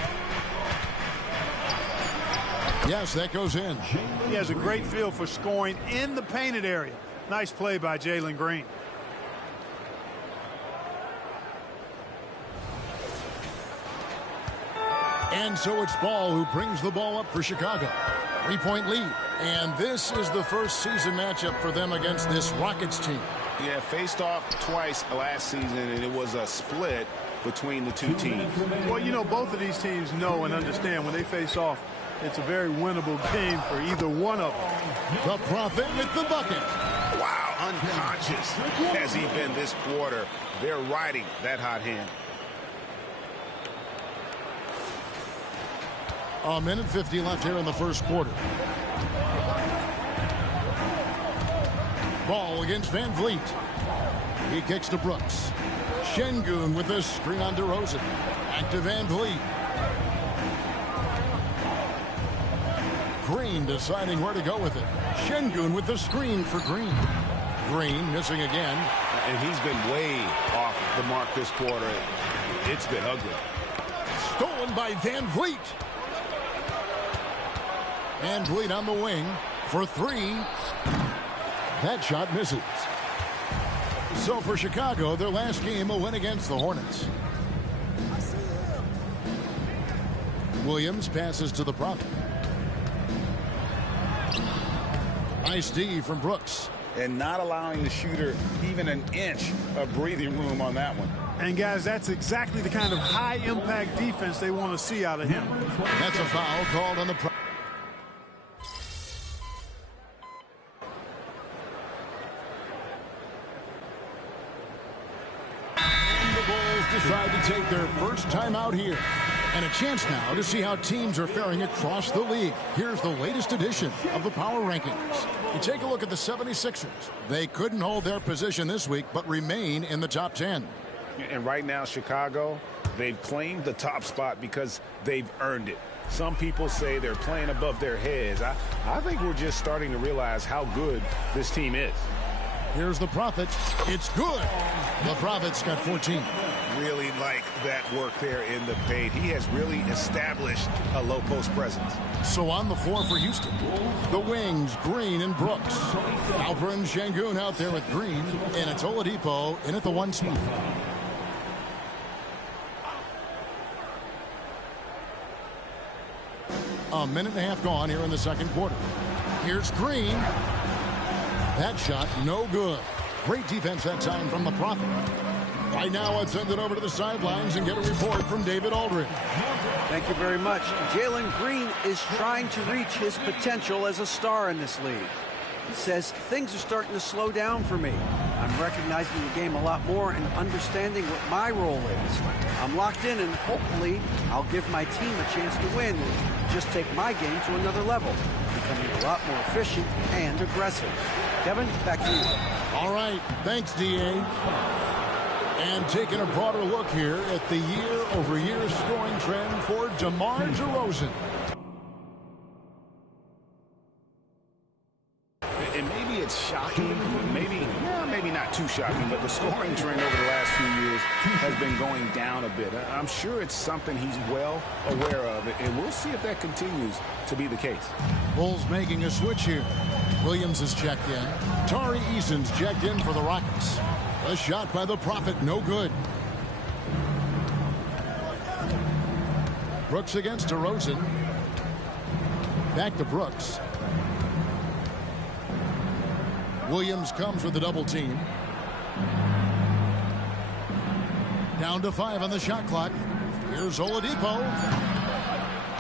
Yes, that goes in. He has a great feel for scoring in the painted area. Nice play by Jalen Green. And so it's Ball who brings the ball up for Chicago. 3-point lead. And this is the first season matchup for them against this Rockets team. Yeah, faced off twice last season, and it was a split between the two teams. Well, you know, both of these teams know and understand when they face off, it's a very winnable game for either one of them. The Prophet with the bucket. Wow, unconscious has he been this quarter. They're riding that hot hand. A minute 50 left here in the first quarter. Ball against Van Vliet. He kicks to Brooks. Şengün with the screen on DeRozan. Back to Van Vliet. Green deciding where to go with it. Şengün with the screen for Green. Green missing again. And he's been way off the mark this quarter. It's been ugly. Stolen by Van Vliet. Van Vliet on the wing for 3. That shot misses. So for Chicago, their last game, a win against the Hornets. Williams passes to the Prophet. Nice D from Brooks. And not allowing the shooter even an inch of breathing room on that one. And guys, that's exactly the kind of high-impact defense they want to see out of him. That's a foul called on the Prophet. Decide to take their first time out here. And a chance now to see how teams are faring across the league. Here's the latest edition of the Power Rankings. You take a look at the 76ers. They couldn't hold their position this week, but remain in the top 10. And right now, Chicago, they've claimed the top spot because they've earned it. Some people say they're playing above their heads. I think we're just starting to realize how good this team is. Here's the Prophet. It's good. The Prophet's got 14. Really like that work there in the paint. He has really established a low post presence. So on the floor for Houston, the wings, Green and Brooks. Alperen Şengün out there with Green, and it's Oladipo in at the 1 spot. A minute and a half gone here in the second quarter. Here's Green. That shot, no good. Great defense that time from the Prophet. Right now, let's send it over to the sidelines and get a report from David Aldridge. Thank you very much. Jalen Green is trying to reach his potential as a star in this league. He says, things are starting to slow down for me. I'm recognizing the game a lot more and understanding what my role is. I'm locked in, and hopefully I'll give my team a chance to win and just take my game to another level, becoming a lot more efficient and aggressive. Kevin, back to you. All right. Thanks, D.A. And taking a broader look here at the year-over-year scoring trend for DeMar DeRozan. And maybe it's shocking, maybe not too shocking, but the scoring trend over the last few years has been going down a bit. I'm sure it's something he's well aware of, and we'll see if that continues to be the case. Bulls making a switch here. Williams is checked in. Tari Eason's checked in for the Rockets. A shot by the Prophet, no good. Brooks against DeRozan. Back to Brooks. Williams comes with a double team. Down to 5 on the shot clock. Here's Oladipo.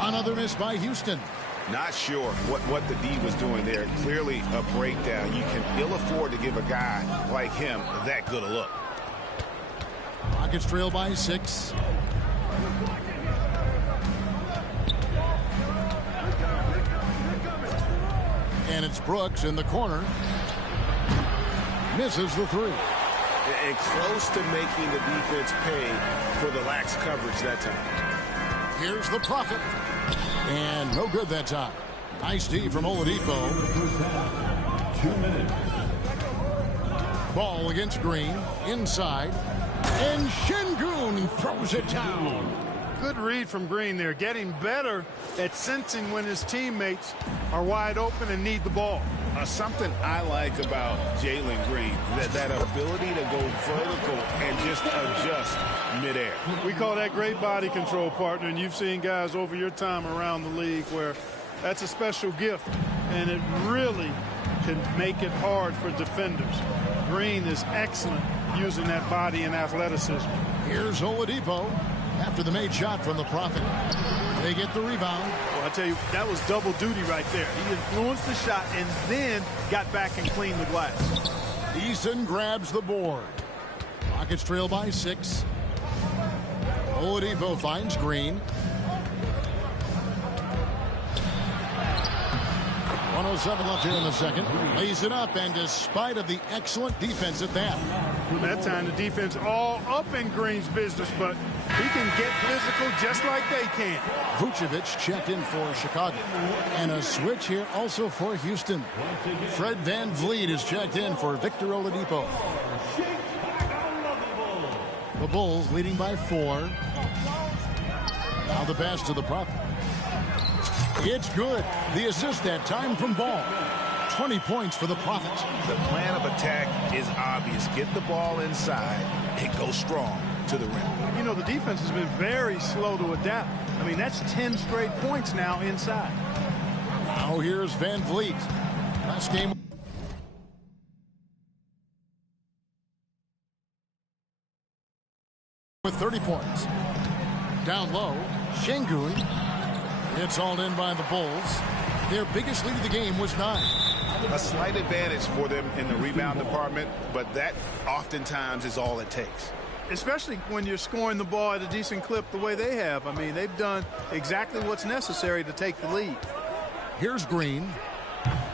Another miss by Houston. Not sure what the D was doing there. Clearly a breakdown. You can ill afford to give a guy like him that good a look. Rockets trail by 6. And it's Brooks in the corner. Misses the 3. And close to making the defense pay for the lax coverage that time. Here's the Prophet. And no good that time. Nice D from Oladipo. 2 minutes. Ball against Green. Inside. And Şengün throws it down. Good read from Green there. Getting better at sensing when his teammates are wide open and need the ball. Something I like about Jalen Green, that ability to go vertical and just adjust midair. We call that great body control, partner, and you've seen guys over your time around the league where that's a special gift, and it really can make it hard for defenders. Green is excellent using that body and athleticism. Here's Oladipo after the made shot from the Prophet. They get the rebound. Well, I tell you, that was double duty right there. He influenced the shot and then got back and cleaned the glass. Eason grabs the board. Rockets trail by 6. Oladipo finds Green. 1:07 left here in the second. Lays it up, and despite of the excellent defense at that. That time the defense all up in Green's business, but he can get physical just like they can. Vucevic checked in for Chicago. And a switch here also for Houston. Fred VanVleet is checked in for Victor Oladipo. The Bulls leading by 4. Now the pass to the Prophet. It's good. The assist that time from Ball. 20 points for the Prophet. The plan of attack is obvious. Get the ball inside and go strong to the rim. You know, the defense has been very slow to adapt. I mean, that's 10 straight points now inside. Now here's VanVleet. Last game with 30 points. Down low, Şengün. It's all in by the Bulls. Their biggest lead of the game was 9. A slight advantage for them in the rebound department, but that oftentimes is all it takes. Especially when you're scoring the ball at a decent clip the way they have. I mean, they've done exactly what's necessary to take the lead. Here's Green.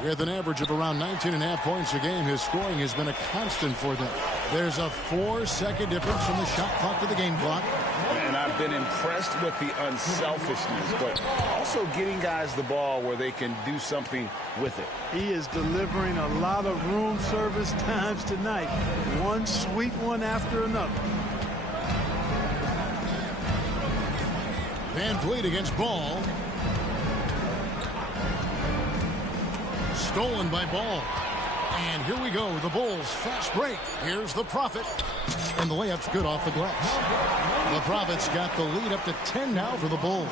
With an average of around 19.5 points a game, his scoring has been a constant for them. There's a 4-second difference from the shot clock to the game clock. And I've been impressed with the unselfishness, but also getting guys the ball where they can do something with it. He is delivering a lot of room service times tonight. One sweet one after another. VanVleet against Ball. Stolen by Ball. And here we go, the Bulls fast break. Here's the Prophet. And the layup's good off the glass. The Profits got the lead up to 10 now for the Bulls.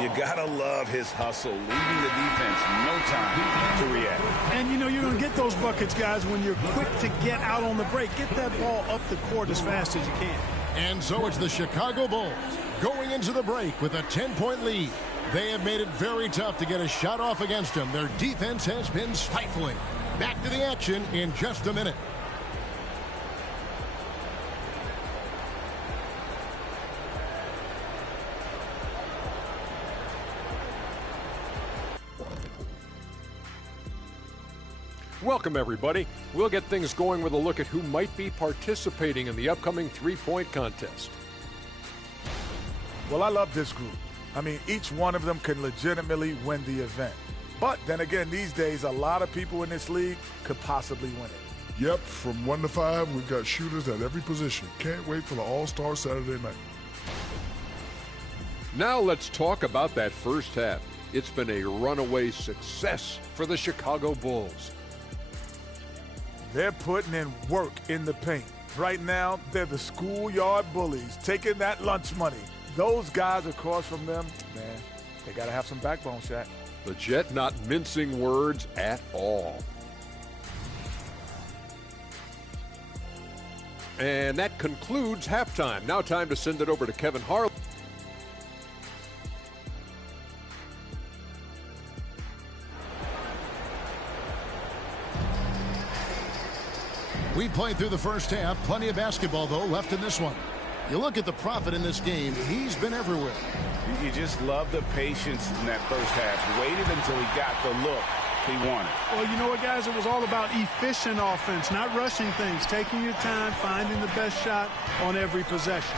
You gotta love his hustle, leaving the defense no time to react. And, you know, you're going to get those buckets, guys, when you're quick to get out on the break. Get that ball up the court as fast as you can. And so it's the Chicago Bulls going into the break with a 10-point lead. They have made it very tough to get a shot off against them. Their defense has been stifling. Back to the action in just a minute. Welcome, everybody. We'll get things going with a look at who might be participating in the upcoming three-point contest. Well, I love this group. I mean, each one of them can legitimately win the event. But then again, these days, a lot of people in this league could possibly win it. Yep, from 1 to 5, we've got shooters at every position. Can't wait for the All-Star Saturday night. Now let's talk about that first half. It's been a runaway success for the Chicago Bulls. They're putting in work in the paint. Right now, they're the schoolyard bullies, taking that lunch money. Those guys across from them, man, they got to have some backbone, Shaq. The Jet not mincing words at all. And that concludes halftime. Now time to send it over to Kevin Harlan. We played through the first half. Plenty of basketball, though, left in this one. You look at the Prophet in this game, he's been everywhere. You just love the patience in that first half. Waited until he got the look he wanted. Well, you know what, guys? It was all about efficient offense, not rushing things, taking your time, finding the best shot on every possession.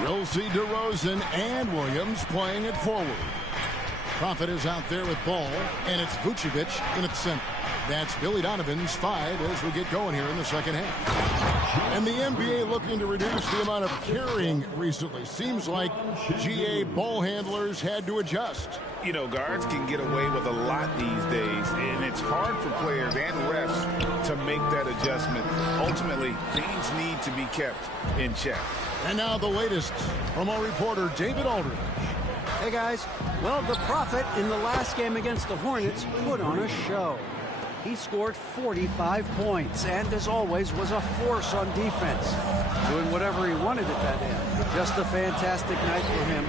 You'll see DeRozan and Williams playing it forward. Prophet is out there with ball, and it's Vucevic in its center. That's Billy Donovan's 5 as we get going here in the second half. And the NBA looking to reduce the amount of carrying recently. Seems like GA ball handlers had to adjust. You know, guards can get away with a lot these days, and it's hard for players and refs to make that adjustment. Ultimately, things need to be kept in check. And now the latest from our reporter, David Aldridge. Hey, guys. Well, the Prophet in the last game against the Hornets put on a show. He scored 45 points and, as always, was a force on defense, doing whatever he wanted at that end. Just a fantastic night for him.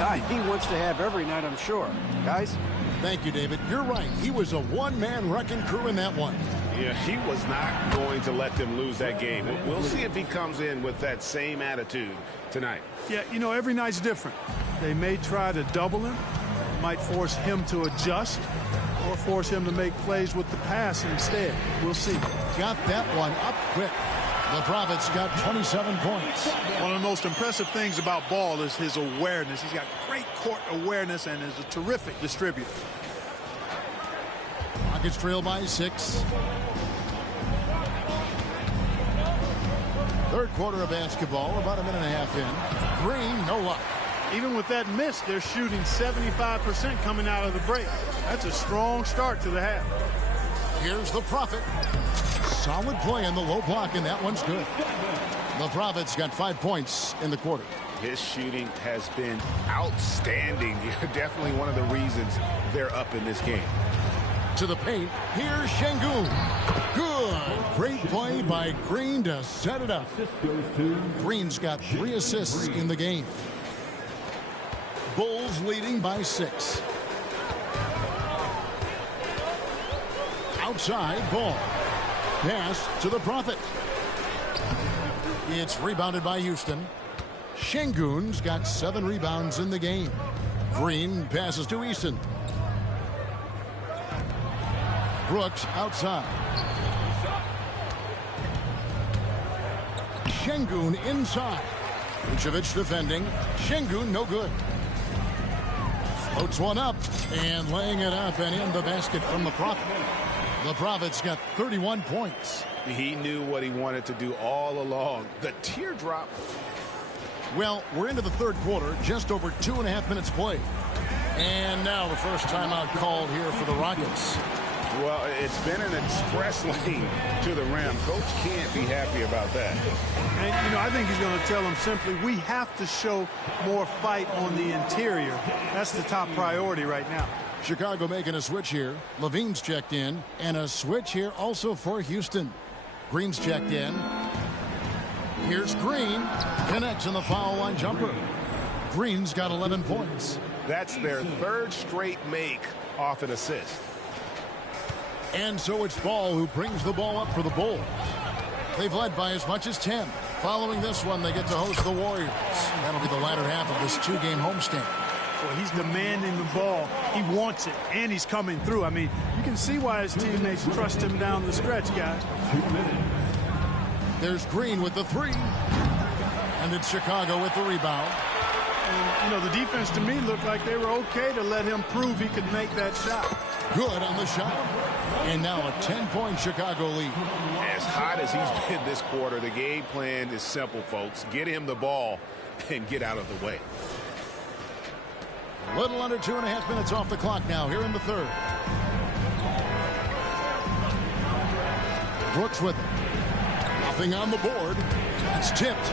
Guy he wants to have every night, I'm sure. Guys? Thank you, David. You're right. He was a one-man wrecking crew in that one. Yeah, he was not going to let them lose that game. We'll see if he comes in with that same attitude tonight. Yeah, you know, every night's different. They may try to double him, might force him to adjust, or force him to make plays with the pass instead. We'll see. Got that one up quick. The Prophets got 27 points. One of the most impressive things about Ball is his awareness. He's got great court awareness and is a terrific distributor. Rockets trail by 6. Third quarter of basketball, about a minute and a half in. Green, no luck. Even with that miss, they're shooting 75% coming out of the break. That's a strong start to the half. Here's the Prophet. Solid play in the low block, and that one's good. The Prophet's got 5 points in the quarter. His shooting has been outstanding. Definitely one of the reasons they're up in this game. To the paint, here's Şengün. Good. Great play by Green to set it up. Green's got 3 assists in the game. Bulls leading by 6. Outside ball. Pass to the Prophet. It's rebounded by Houston. Şengün's got 7 rebounds in the game. Green passes to Eason. Brooks outside. Şengün inside. Vucevic defending. Şengün no good. Floats one up and laying it up and in the basket from the Prophet. The Prophet's got 31 points. He knew what he wanted to do all along. The teardrop. Well, we're into the third quarter, just over 2.5 minutes played. And now the first timeout called here for the Rockets. Well, it's been an express lane to the rim. Coach can't be happy about that. And, you know, I think he's going to tell them simply, we have to show more fight on the interior. That's the top priority right now. Chicago making a switch here. Levine's checked in. And a switch here also for Houston. Green's checked in. Here's Green. Connects in the foul line jumper. Green's got 11 points. That's their third straight make off an assist. And so it's Ball who brings the ball up for the Bulls. They've led by as much as 10. Following this one, they get to host the Warriors. That'll be the latter half of this two-game homestand. Well, he's demanding the ball. He wants it, and he's coming through. I mean, you can see why his teammates trust him down the stretch, guys. There's Green with the three. And it's Chicago with the rebound. And, you know, the defense to me looked like they were okay to let him prove he could make that shot. Good on the shot. And now a 10-point Chicago lead. As hot as he's been this quarter, the game plan is simple, folks. Get him the ball and get out of the way. A little under 2.5 minutes off the clock now here in the third. Brooks with it. Nothing on the board. It's tipped.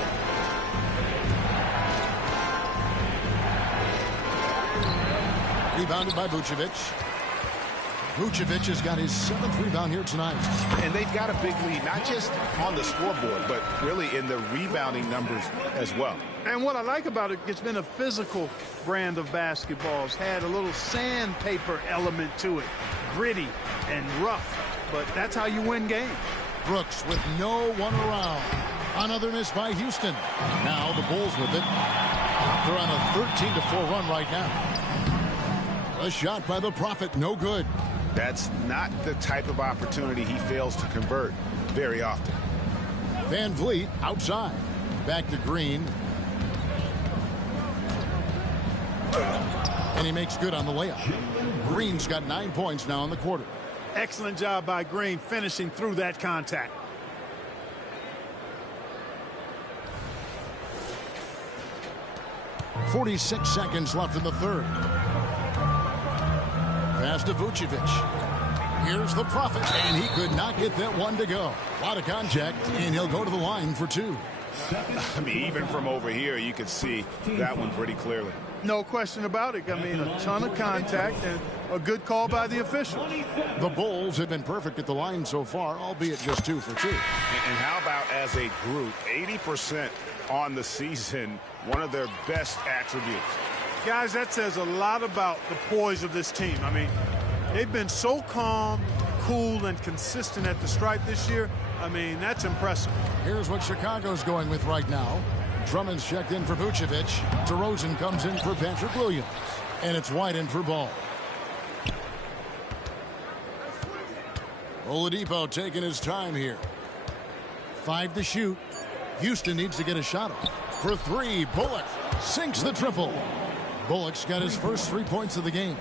Rebounded by Vucevic. Vucevic has got his 7th rebound here tonight. And they've got a big lead, not just on the scoreboard, but really in the rebounding numbers as well. And what I like about it, it's been a physical brand of basketball. It's had a little sandpaper element to it. Gritty and rough, but that's how you win games. Brooks with no one around. Another miss by Houston. Now the Bulls with it. They're on a 13-4 run right now. A shot by the Prophet, no good. That's not the type of opportunity he fails to convert very often. Van Vliet outside. Back to Green. And he makes good on the layup. Green's got 9 points now in the quarter. Excellent job by Green finishing through that contact. .46 seconds left in the third. Pass to Vucevic. Here's the Prophet, and he could not get that one to go. A lot of contact, and he'll go to the line for two. I mean, even from over here, you can see that one pretty clearly. No question about it. I mean, a ton of contact and a good call by the official. The Bulls have been perfect at the line so far, albeit just 2 for 2. And how about as a group, 80% on the season, one of their best attributes. Guys, that says a lot about the poise of this team. I mean, they've been so calm, cool, and consistent at the stripe this year. I mean, that's impressive. Here's what Chicago's going with right now. Drummond's checked in for Vucevic. DeRozan comes in for Patrick Williams. And it's White in for Ball. Oladipo taking his time here. 5 to shoot. Houston needs to get a shot off. For 3, Bullock sinks the triple. Bullock's got his first 3 points of the game.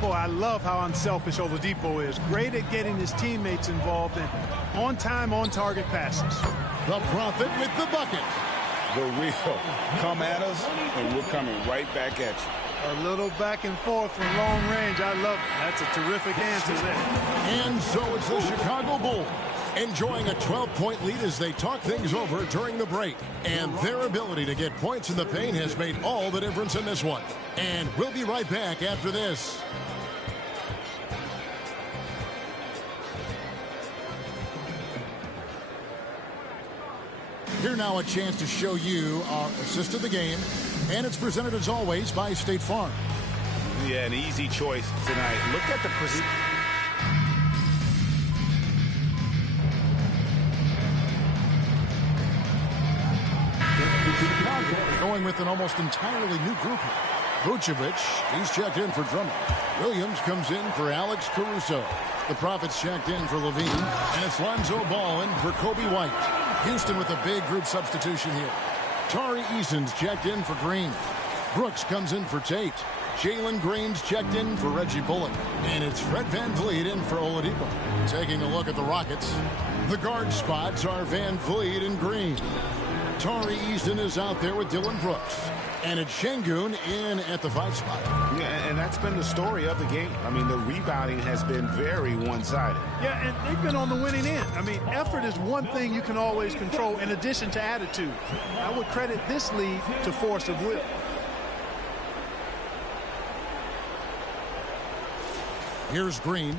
Boy, I love how unselfish Oladipo is. Great at getting his teammates involved in on-time, on-target passes. The Prophet with the bucket. The real come at us, and we're coming right back at you. A little back and forth from long range. I love it. That's a terrific answer there. And so it's the Chicago Bulls enjoying a 12-point lead as they talk things over during the break. And their ability to get points in the paint has made all the difference in this one. And we'll be right back after this. Here now a chance to show you our assist of the game. And it's presented as always by State Farm. Yeah, an easy choice tonight. Look at the going with an almost entirely new group here. Vucevic, he's checked in for Drummond. Williams comes in for Alex Caruso. The Prophet's checked in for Levine. And it's Lonzo Ball in for Kobe White. Houston with a big group substitution here. Tari Eason's checked in for Green. Brooks comes in for Tate. Jalen Green's checked in for Reggie Bullock. And it's Fred VanVleet in for Oladipo. Taking a look at the Rockets. The guard spots are VanVleet and Green. Tari Eason is out there with Dylan Brooks. And it's Şengün in at the 5 spot. Yeah, and that's been the story of the game. I mean, the rebounding has been very one-sided. Yeah, and they've been on the winning end. I mean, effort is one thing you can always control in addition to attitude. I would credit this lead to force of will. Here's Green.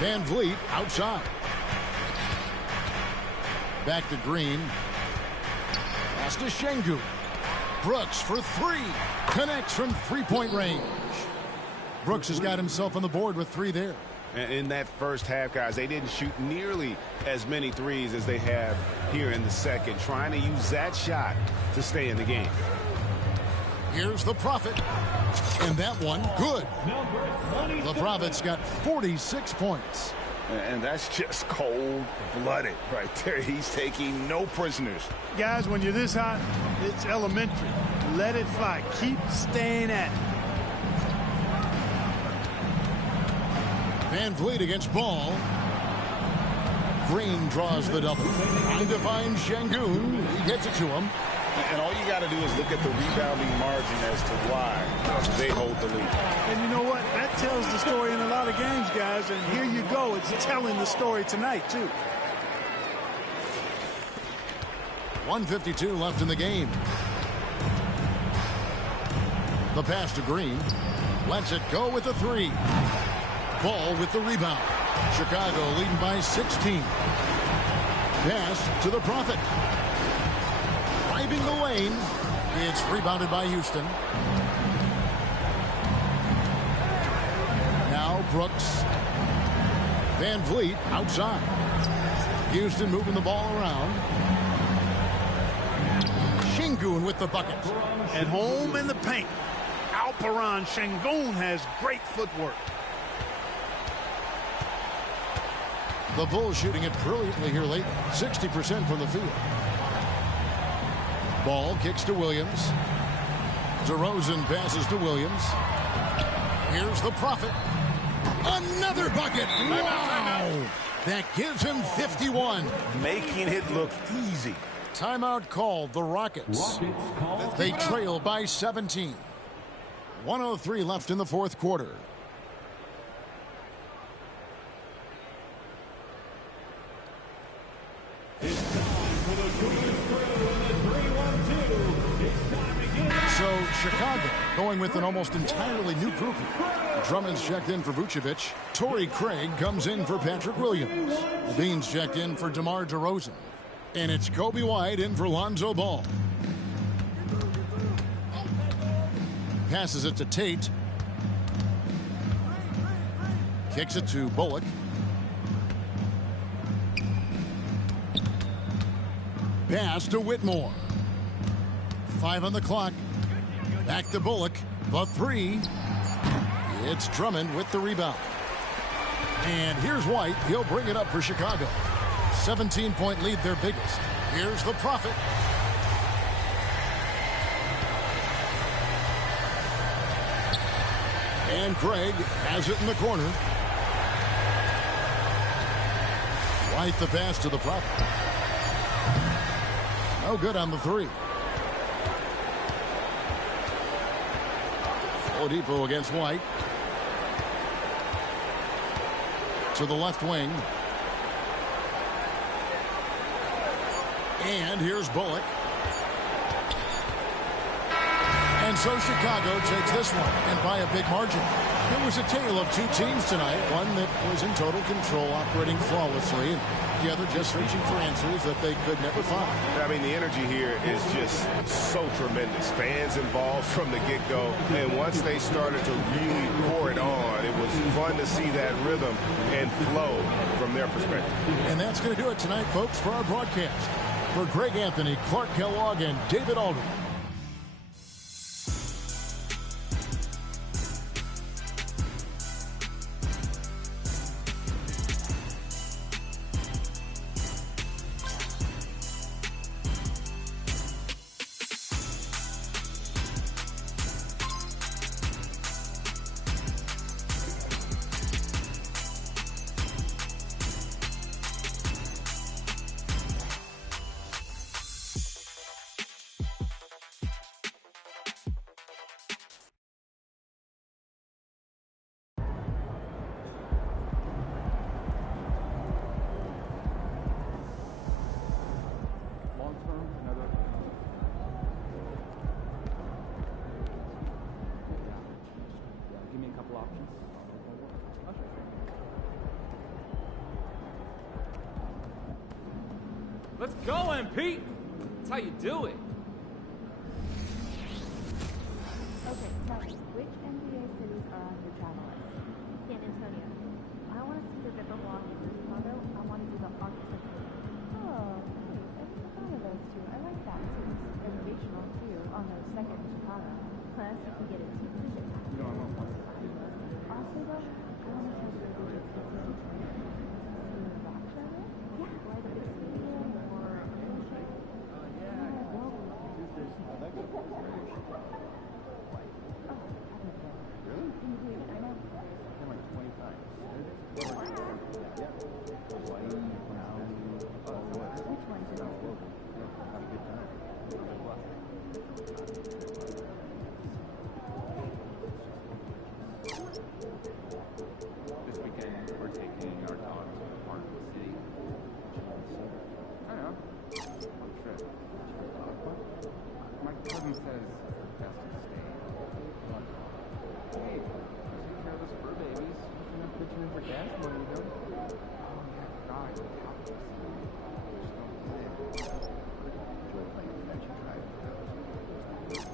Van Vliet outside. Back to Green. Pass to Şengün. Brooks for 3. Connects from three-point range. Brooks has got himself on the board with 3 there. In that first half, guys, they didn't shoot nearly as many threes as they have here in the second, trying to use that shot to stay in the game. Here's the Prophet. And that one, good. The Prophet's got 46 points. And that's just cold-blooded right there. He's taking no prisoners. Guys, when you're this hot, it's elementary. Let it fly. Keep staying at it. Van Vliet against Ball. Green draws the double. Trying to find Şengün. He gets it to him. And all you got to do is look at the rebounding margin as to why they hold the lead. And you know what? That tells the story in a lot of games, guys. And here you go. It's telling the story tonight, too. 1:52 left in the game. The pass to Green. Lets it go with the 3. Ball with the rebound. Chicago leading by 16. Pass to the Prophet. Driving the lane. It's rebounded by Houston. Now Brooks. Van Vliet outside. Houston moving the ball around. Şengün with the bucket. At home in the paint. Alperen Şengün has great footwork. The Bulls shooting it brilliantly here late. 60% from the field. Ball kicks to Williams. DeRozan passes to Williams. Here's the Prophet. Another bucket. Wow. That gives him 51. Making it look easy. Timeout called the Rockets. They trail by 17. 1:03 left in the fourth quarter. So Chicago going with an almost entirely new group. Drummond's checked in for Vucevic. Torrey Craig comes in for Patrick Williams. Bean's checked in for DeMar DeRozan. And it's Kobe White in for Lonzo Ball. Passes it to Tate. Kicks it to Bullock. Pass to Whitmore. 5 on the clock. Back to Bullock. The 3. It's Drummond with the rebound. And here's White. He'll bring it up for Chicago. 17-point lead, their biggest. Here's the Prophet. And Craig has it in the corner. White the pass to the Prophet. No good on the 3. Oladipo against White. To the left wing. And here's Bullock. And so Chicago takes this one, and by a big margin. It was a tale of two teams tonight, one that was in total control, operating flawlessly, and the other just searching for answers that they could never find. I mean, the energy here is just so tremendous. Fans involved from the get-go, and once they started to really pour it on, it was fun to see that rhythm and flow from their perspective. And that's going to do it tonight, folks, for our broadcast. For Greg Anthony, Clark Kellogg, and David Aldridge. Go, MP! That's how you do it. Okay, tell me, which NBA cities are on your travel list? San Antonio. I want to see the River Walk in Chicago. I want to do the Arctic. Oh, nice. I forgot of those two. I like that. Seems educational, too, on the second in Chicago. Plus, you can get a t-shirt. Also, though, I want to try the Egypt pizza. See the rock travel? Yeah, like a big stadium or a cruise ship. This weekend, we're taking our dogs to the park in the city. I don't know. On a trip. My cousin says it's best to stay. Hey, take care of those fur babies. I'm gonna put you in for gas money, you know? Oh, yeah, I forgot. I went out to the city. Just don't do it. Enjoy playing adventure drive. Yeah.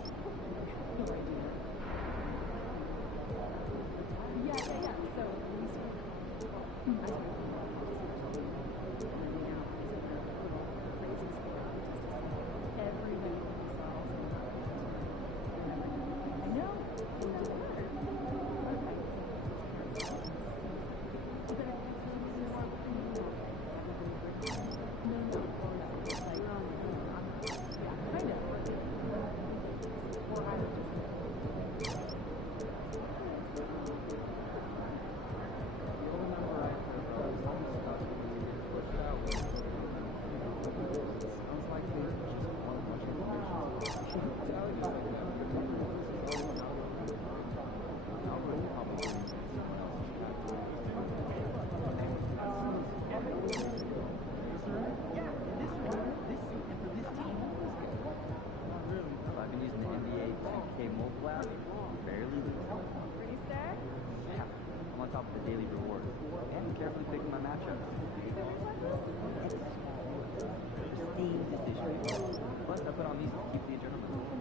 So, Plus, I put on these to keep the adrenaline.